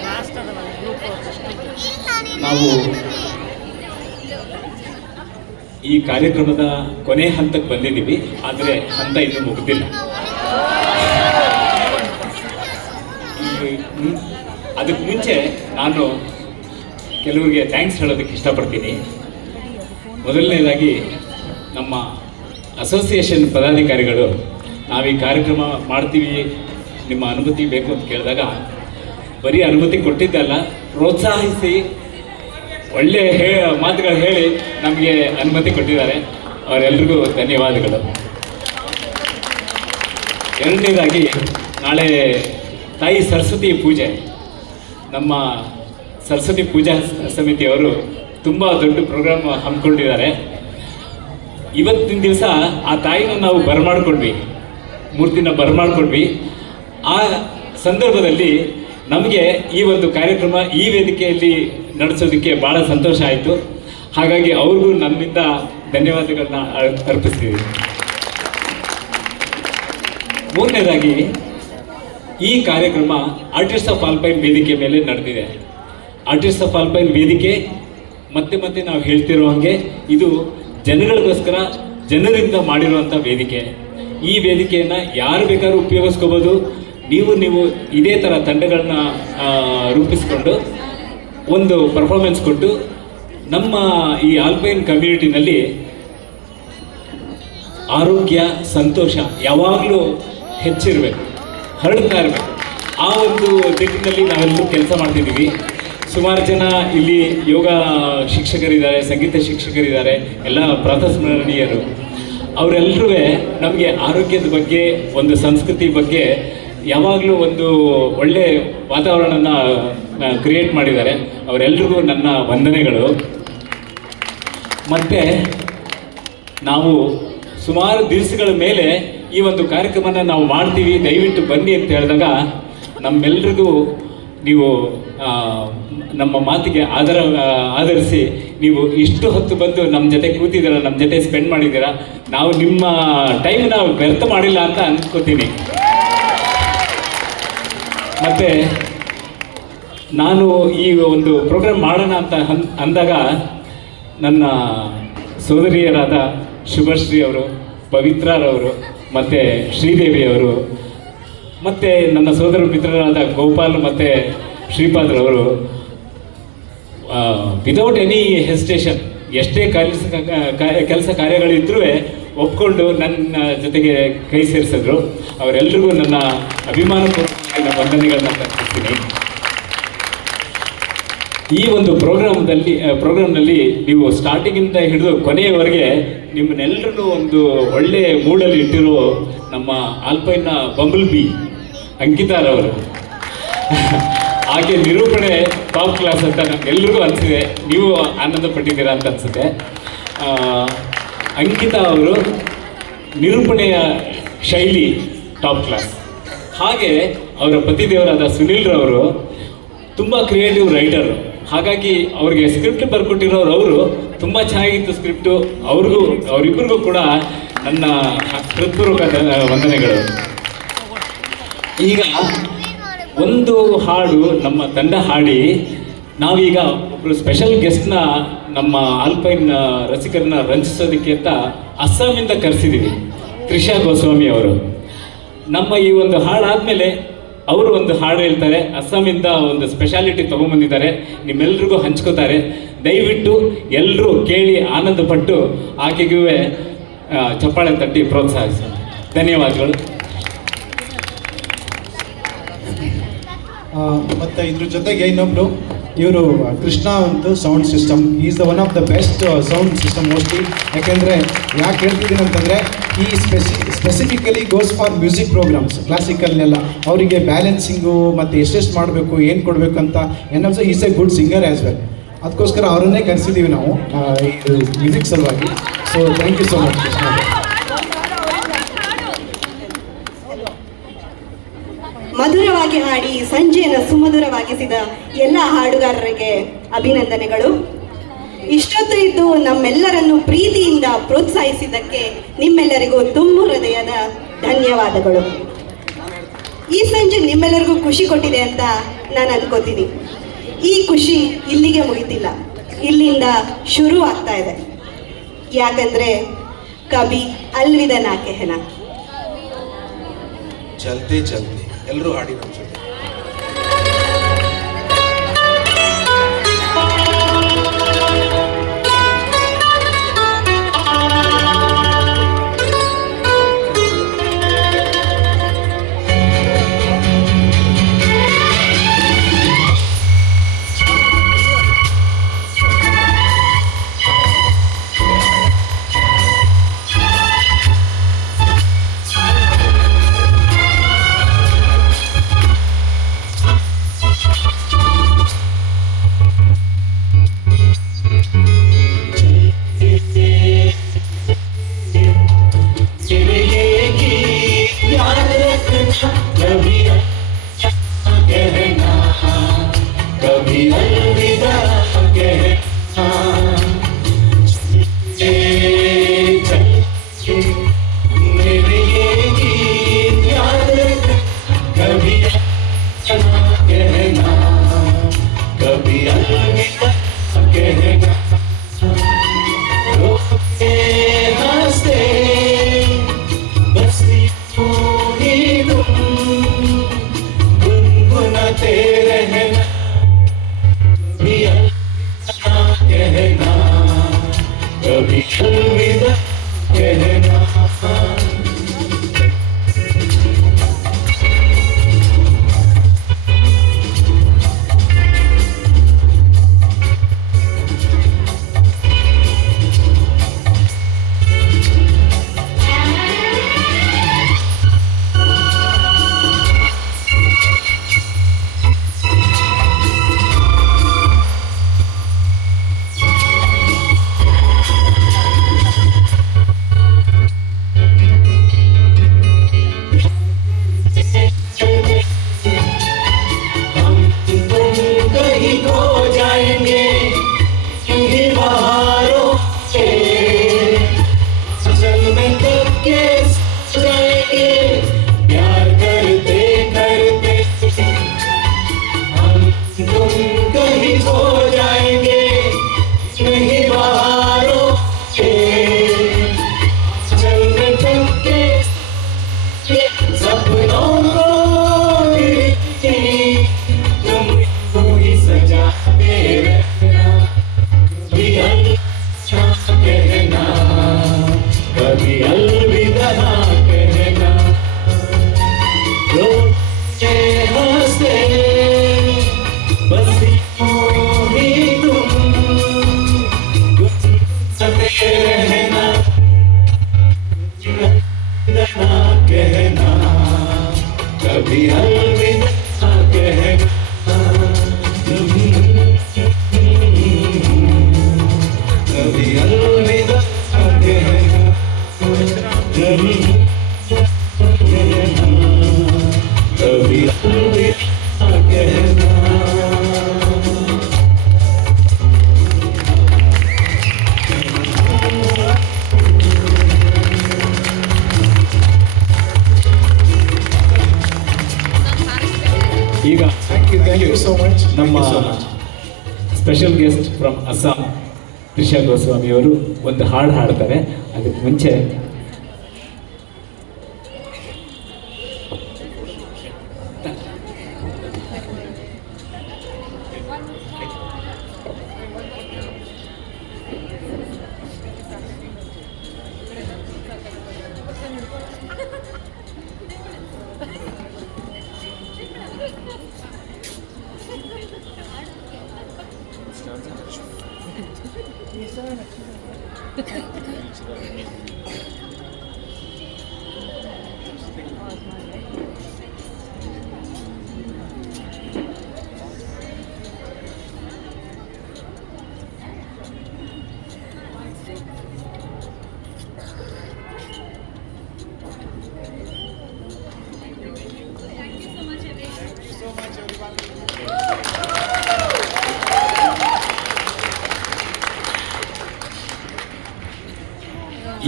ಲಾಸ್ಟ್ ಅದ ಗ್ರೂಪ್ ನಾವು ಈ ಕಾರ್ಯಕ್ರಮದ ಕೊನೆ ಹಂತಕ್ಕೆ ಬಂದಿದ್ದೀವಿ, ಆದರೆ ಹಂತ ಇನ್ನೂ ಮುಗಿದಿಲ್ಲ. ಅದಕ್ಕೆ ಮುಂಚೆ ನಾನು ಕೆಲವರಿಗೆ ಥ್ಯಾಂಕ್ಸ್ ಹೇಳೋದಕ್ಕೆ ಇಷ್ಟಪಡ್ತೀನಿ. ಮೊದಲನೇದಾಗಿ ನಮ್ಮ ಅಸೋಸಿಯೇಷನ್ ಪದಾಧಿಕಾರಿಗಳು ನಾವು ಈ ಕಾರ್ಯಕ್ರಮ ಮಾಡ್ತೀವಿ, ನಿಮ್ಮ ಅನುಮತಿ ಬೇಕು ಅಂತ ಕೇಳಿದಾಗ ಬರೀ ಅನುಮತಿ ಕೊಟ್ಟಿದ್ದಲ್ಲ, ಪ್ರೋತ್ಸಾಹಿಸಿ ಒಳ್ಳೆ ಮಾತುಗಳು ಹೇಳಿ ನಮಗೆ ಅನುಮತಿ ಕೊಟ್ಟಿದ್ದಾರೆ. ಅವರೆಲ್ರಿಗೂ ಧನ್ಯವಾದಗಳು. ಎರಡನೇದಾಗಿ ನಾಳೆ ತಾಯಿ ಸರಸ್ವತಿ ಪೂಜೆ, ನಮ್ಮ ಸರಸ್ವತಿ ಪೂಜಾ ಸಮಿತಿಯವರು ತುಂಬ ದೊಡ್ಡ ಪ್ರೋಗ್ರಾಮ್ ಹಮ್ಮಿಕೊಂಡಿದ್ದಾರೆ. ಇವತ್ತಿನ ದಿವಸ ಆ ತಾಯಿನ ನಾವು ಬರಮಾಡ್ಕೊಂಡ್ವಿ, ಮೂರ್ತಿನ ಬರಮಾಡ್ಕೊಂಡ್ವಿ. ಆ ಸಂದರ್ಭದಲ್ಲಿ ನಮಗೆ ಈ ಒಂದು ಕಾರ್ಯಕ್ರಮ ಈ ವೇದಿಕೆಯಲ್ಲಿ ನಡೆಸೋದಕ್ಕೆ ಭಾಳ ಸಂತೋಷ ಆಯಿತು. ಹಾಗಾಗಿ ಅವ್ರಿಗೂ ನಮ್ಮಿಂದ ಧನ್ಯವಾದಗಳನ್ನ ಅರ್ಪಿಸ್ತೀವಿ. ಮೂರನೇದಾಗಿ ಈ ಕಾರ್ಯಕ್ರಮ ಆರ್ಟಿಸ್ಟ್ ಆಫ್ ಆಲ್ಪೈನ್ ವೇದಿಕೆ ಮೇಲೆ ನಡೆದಿದೆ. ಆರ್ಟಿಸ್ಟ್ ಆಫ್ ಆಲ್ಪೈನ್ ವೇದಿಕೆ ಮತ್ತೆ ಮತ್ತೆ ನಾವು ಹೇಳ್ತಿರೋ ಹಾಗೆ ಇದು ಜನಗಳಿಗೋಸ್ಕರ, ಜನರಿಂದ ಮಾಡಿರುವಂಥ ವೇದಿಕೆ. ಈ ವೇದಿಕೆಯನ್ನು ಯಾರು ಬೇಕಾದ್ರೂ ಉಪಯೋಗಿಸ್ಕೋಬೋದು. ನೀವು ಇದೇ ಥರ ತಂಡಗಳನ್ನ ರೂಪಿಸ್ಕೊಂಡು ಒಂದು ಪರ್ಫಾರ್ಮೆನ್ಸ್ ಕೊಟ್ಟು ನಮ್ಮ ಈ ಆಲ್ಪೈನ್ ಕಮ್ಯುನಿಟಿನಲ್ಲಿ ಆರೋಗ್ಯ, ಸಂತೋಷ ಯಾವಾಗಲೂ ಹೆಚ್ಚಿರಬೇಕು, ಹರಡ್ತಾ ಇರಬೇಕು. ಆ ಒಂದು ನಿಟ್ಟಿನಲ್ಲಿ ನಾವೆಲ್ಲರೂ ಕೆಲಸ ಮಾಡ್ತಿದ್ದೀವಿ. ಸುಮಾರು ಜನ ಇಲ್ಲಿ ಯೋಗ ಶಿಕ್ಷಕರಿದ್ದಾರೆ, ಸಂಗೀತ ಶಿಕ್ಷಕರಿದ್ದಾರೆ, ಎಲ್ಲ ಪ್ರಾತಸ್ಮರಣೀಯರು. ಅವರೆಲ್ಲರೂ ನಮಗೆ ಆರೋಗ್ಯದ ಬಗ್ಗೆ, ಒಂದು ಸಂಸ್ಕೃತಿ ಬಗ್ಗೆ ಯಾವಾಗಲೂ ಒಂದು ಒಳ್ಳೆ ವಾತಾವರಣನ ಕ್ರಿಯೇಟ್ ಮಾಡಿದ್ದಾರೆ. ಅವರೆಲ್ರಿಗೂ ನನ್ನ ವಂದನೆಗಳು. ಮತ್ತು ನಾವು ಸುಮಾರು ದಿವಸಗಳ ಮೇಲೆ ಈ ಒಂದು ಕಾರ್ಯಕ್ರಮನ ನಾವು ಮಾಡ್ತೀವಿ, ದಯವಿಟ್ಟು ಬನ್ನಿ ಅಂತ ಹೇಳಿದಾಗ ನಮ್ಮೆಲ್ರಿಗೂ ನೀವು ನಮ್ಮ ಮಾತಿಗೆ ಆಧರಿಸಿ ನೀವು ಇಷ್ಟು ಹೊತ್ತು ಬಂದು ನಮ್ಮ ಜೊತೆ ಕೂತಿದ್ದೀರ, ನಮ್ಮ ಜೊತೆ ಸ್ಪೆಂಡ್ ಮಾಡಿದ್ದೀರಾ. ನಾವು ನಿಮ್ಮ ಟೈಮ್ನ ವ್ಯರ್ಥ ಮಾಡಿಲ್ಲ ಅಂತ ಅನ್ಕೋತೀನಿ. ಮತ್ತು ನಾನು ಈ ಒಂದು ಪ್ರೋಗ್ರಾಮ್ ಮಾಡೋಣ ಅಂತ ಅಂದಾಗ ನನ್ನ ಸೋದರಿಯರಾದ ಶುಭಶ್ರೀ ಅವರು, ಪವಿತ್ರರವರು ಮತ್ತು ಶ್ರೀದೇವಿಯವರು ಮತ್ತು ನನ್ನ ಸೋದರ ಮಿತ್ರರಾದ ಗೋಪಾಲ್ ಮತ್ತು ಶ್ರೀಪಾದ್ರವರು ವಿದೌಟ್ ಎನಿ ಹೆಸಿಟೇಷನ್ ಎಷ್ಟೇ ಕೆಲಸ ಕಾರ್ಯಗಳಿದ್ರೂ ಒಪ್ಕೊಂಡು ನನ್ನ ಜೊತೆಗೆ ಕೈ ಸೇರಿಸಿದ್ರು. ಅವರೆಲ್ಲರಿಗೂ ನನ್ನ ಅಭಿಮಾನಪೂರ್ವಕ ವಂದನೆಗಳನ್ನ ಅರ್ಪಿಸ್ತೀನಿ. ಈ ಒಂದು ಪ್ರೋಗ್ರಾಮ್ನಲ್ಲಿ ನೀವು ಸ್ಟಾರ್ಟಿಂಗಿಂದ ಹಿಡಿದು ಕೊನೆಯವರೆಗೆ ನಿಮ್ಮನ್ನೆಲ್ಲರೂ ಒಂದು ಒಳ್ಳೆ ಮೂಡಲ್ಲಿ ಇಟ್ಟಿರೋ ನಮ್ಮ ಆಲ್ಪೈನ್ನ ಬಂಬಲ್ ಬಿ ಅಂಕಿತಾರವರು, ಹಾಗೆ ನಿರೂಪಣೆ ಟಾಪ್ ಕ್ಲಾಸ್ ಅಂತ ನಮಗೆಲ್ರಿಗೂ ಅನಿಸಿದೆ. ನೀವು ಆನಂದ ಪಟ್ಟಿದ್ದೀರಾ ಅಂತ ಅನಿಸುತ್ತೆ. ಅಂಕಿತಾ ಅವರು ನಿರೂಪಣೆಯ ಶೈಲಿ ಟಾಪ್ ಕ್ಲಾಸ್. ಹಾಗೆ ಅವರ ಪತಿದೇವರಾದ ಸುನೀಲ್ರವರು ತುಂಬ ಕ್ರಿಯೇಟಿವ್ ರೈಟರು. ಹಾಗಾಗಿ ಅವ್ರಿಗೆ ಸ್ಕ್ರಿಪ್ಟ್ ಬರ್ಕೊಟ್ಟಿರೋರು ಅವರು ತುಂಬ ಚೆನ್ನಾಗಿತ್ತು ಸ್ಕ್ರಿಪ್ಟು. ಅವರಿಬ್ಬರಿಗೂ ಕೂಡ ನನ್ನ ಹೃತ್ಪೂರ್ವಕ ವಂದನೆಗಳು. ಈಗ ಒಂದು ಹಾಡು ನಮ್ಮ ತಂಡ ಹಾಡಿ ನಾವೀಗ ಒಬ್ಬರು ಸ್ಪೆಷಲ್ ಗೆಸ್ಟ್ನ ನಮ್ಮ ಆಲ್ಪೈನ್ ರಸಿಕರನ್ನ ರಂಜಿಸೋದಕ್ಕೆ ಅಂತ ಅಸ್ಸಾಮಿಂದ ಕರೆಸಿದ್ದೀವಿ. ತ್ರಿಷಾ ಗೋಸ್ವಾಮಿ ಅವರು ನಮ್ಮ ಈ ಒಂದು ಹಾಡಾದಮೇಲೆ ಅವರು ಒಂದು ಹಾಡು ಹೇಳ್ತಾರೆ. ಅಸ್ಸಾಮಿಂದ ಒಂದು ಸ್ಪೆಷಾಲಿಟಿ ತೊಗೊಂಬಂದಿದ್ದಾರೆ, ನಿಮ್ಮೆಲ್ರಿಗೂ ಹಂಚ್ಕೋತಾರೆ. ದಯವಿಟ್ಟು ಎಲ್ಲರೂ ಕೇಳಿ ಆನಂದಪಟ್ಟು ಆಕೆಗೂ ಚಪ್ಪಾಳೆ ತಟ್ಟಿ ಪ್ರೋತ್ಸಾಹಿಸಿ. ಧನ್ಯವಾದಗಳು. ಮತ್ತು ಇದ್ರ ಜೊತೆಗೆ ಇನ್ನೊಬ್ರು ಇವರು ಕೃಷ್ಣ ಒಂದು sound system is the one of the best sound system mostly. ಯಾಕೆಂದರೆ ಯಾಕೆ ಹೇಳ್ತಿದ್ದೀನಿ ಅಂತಂದರೆ ಈ specifically goes for music programmes, ಕ್ಲಾಸಿಕಲ್ನೆಲ್ಲ ಅವರಿಗೆ ಬ್ಯಾಲೆನ್ಸಿಂಗು ಮತ್ತು ಎಷ್ಟೆಷ್ಟು ಮಾಡಬೇಕು, ಏನು ಕೊಡಬೇಕು ಅಂತ. And also is a good singer as well. ಅದಕ್ಕೋಸ್ಕರ ಅವರನ್ನೇ ಕರೆಸಿದ್ದೀವಿ ನಾವು ಇದು ಮ್ಯೂಸಿಕ್ ಸಲುವಾಗಿ. So thank you so much Krishna. ಮಧುರವಾಗಿ ಹಾಡಿ ಸಂಜೆಯನ್ನು ಸುಮಧುರವಾಗಿಸಿದ ಎಲ್ಲ ಹಾಡುಗಾರರಿಗೆ ಅಭಿನಂದನೆಗಳು. ಇಷ್ಟೊತ್ತು ಇದ್ದು ನಮ್ಮೆಲ್ಲರನ್ನು ಪ್ರೀತಿಯಿಂದ ಪ್ರೋತ್ಸಾಹಿಸಿದ್ದಕ್ಕೆ ನಿಮ್ಮೆಲ್ಲರಿಗೂ ತುಂಬ ಹೃದಯದ ಧನ್ಯವಾದಗಳು. ಈ ಸಂಜೆ ನಿಮ್ಮೆಲ್ಲರಿಗೂ ಖುಷಿ ಕೊಟ್ಟಿದೆ ಅಂತ ನಾನು ಅನ್ಕೋತೀನಿ. ಈ ಖುಷಿ ಇಲ್ಲಿಗೆ ಮುಗಿತಿಲ್ಲ, ಇಲ್ಲಿಂದ ಶುರು ಆಗ್ತಾ ಇದೆ. ಯಾಕಂದ್ರೆ ಕಬಿ ಅಲ್ವಿದ ನಾ ಕೆಹನ. ಚಲ್ತೆ ಚಲ್ತೆ ಎಲ್ಲರೂ ಹಾಡಿ ನಮ್ಮ ಜೊತೆ. ಈಗ ಥ್ಯಾಂಕ್ ಯು ಸೋ ಮಚ್. ನಮ್ಮ special guest from Assam Trisha Goswami ಅವರು ಒಂದು ಹಾಡು ಹಾಡ್ತಾರೆ. ಅದಕ್ಕೆ ಮುಂಚೆ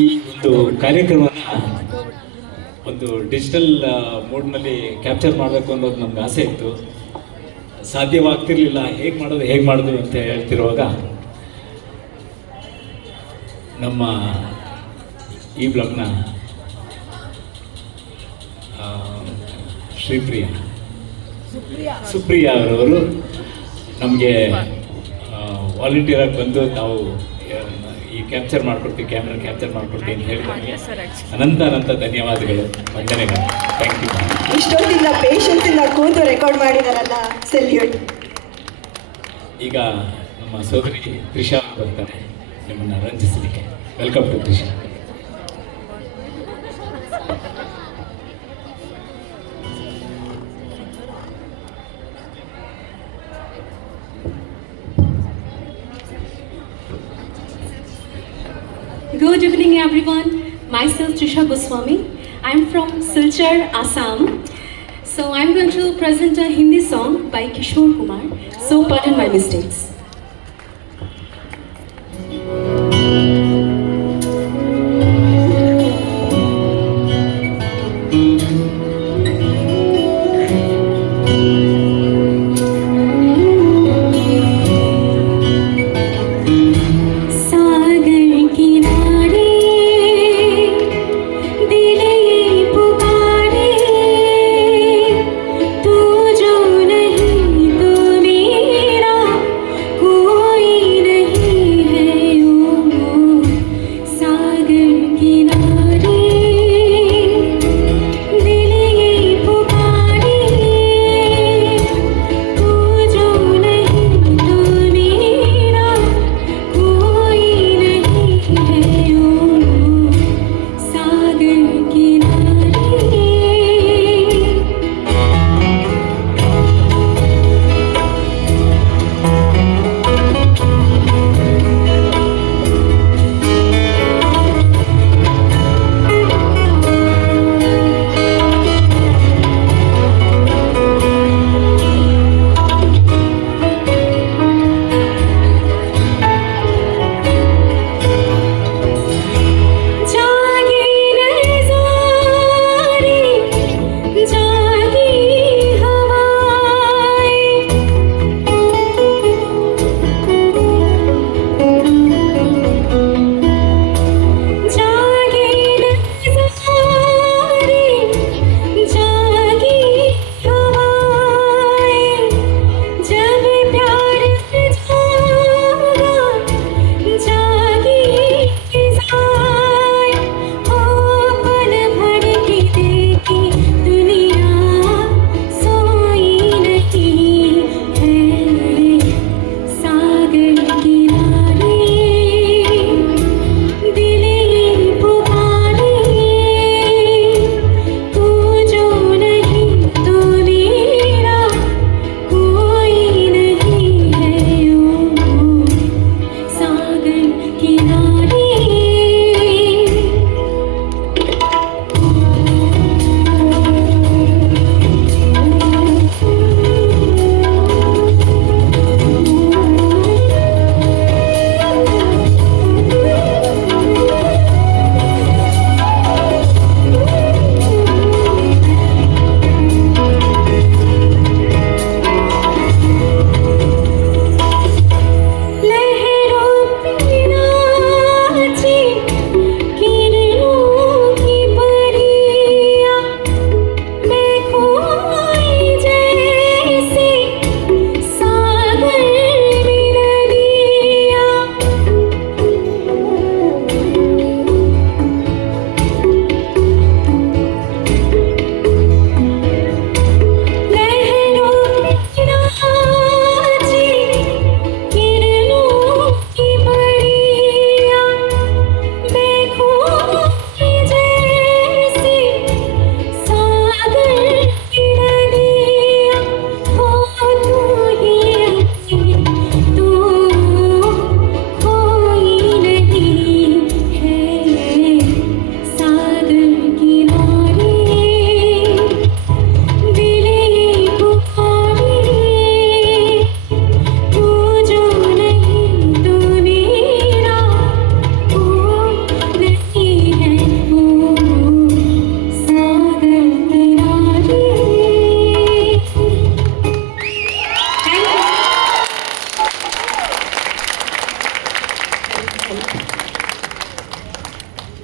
ಈ ಒಂದು ಕಾರ್ಯಕ್ರಮವನ್ನು ಒಂದು ಒಂದು ಡಿಜಿಟಲ್ ಮೋಡ್ನಲ್ಲಿ ಕ್ಯಾಪ್ಚರ್ ಮಾಡಬೇಕು ಅನ್ನೋದು ನಮ್ಗೆ ಆಸೆ ಇತ್ತು. ಸಾಧ್ಯವಾಗ್ತಿರ್ಲಿಲ್ಲ. ಹೇಗೆ ಮಾಡೋದು ಅಂತ ಹೇಳ್ತಿರುವಾಗ ನಮ್ಮ ಈ ಬ್ಲಾಗ್ನ ಸುಪ್ರಿಯಾ ಅವರವರು ನಮಗೆ ವಾಲಂಟಿಯರ್ ಆಗಿ ಬಂದು ನಾವು ಈ ಕ್ಯಾಪ್ಚರ್ ಮಾಡ್ಕೊಡ್ತೀವಿ, ಕ್ಯಾಮ್ರಾ ಕ್ಯಾಪ್ಚರ್ ಮಾಡ್ಕೊಡ್ತೀವಿ ಅಂತ ಹೇಳಿ ಅನಂತ ಧನ್ಯವಾದಗಳು, ವಂದನೆಗಳು. Thank you. ಇಷ್ಟೊಂದಿಲ್ಲ ಪೇಷನ್ಸ್ ಇಂದ ಕೂತು ರೆಕಾರ್ಡ್ ಮಾಡಿದಾರಲ್ಲ, ಸೆಲ್ಯೂಟ್. ಈಗ ನಮ್ಮ ಸೋದರಿ ತ್ರಿಷಾ ಬರ್ತಾರೆ ನಿಮ್ಮನ್ನು ರಂಜಿಸಲಿಕ್ಕೆ. Welcome to Trisha. Good evening, everyone. Myself Trisha Goswami. I'm from Silchar, Assam. So I'm going to present a Hindi song by Kishore Kumar. So pardon my mistakes.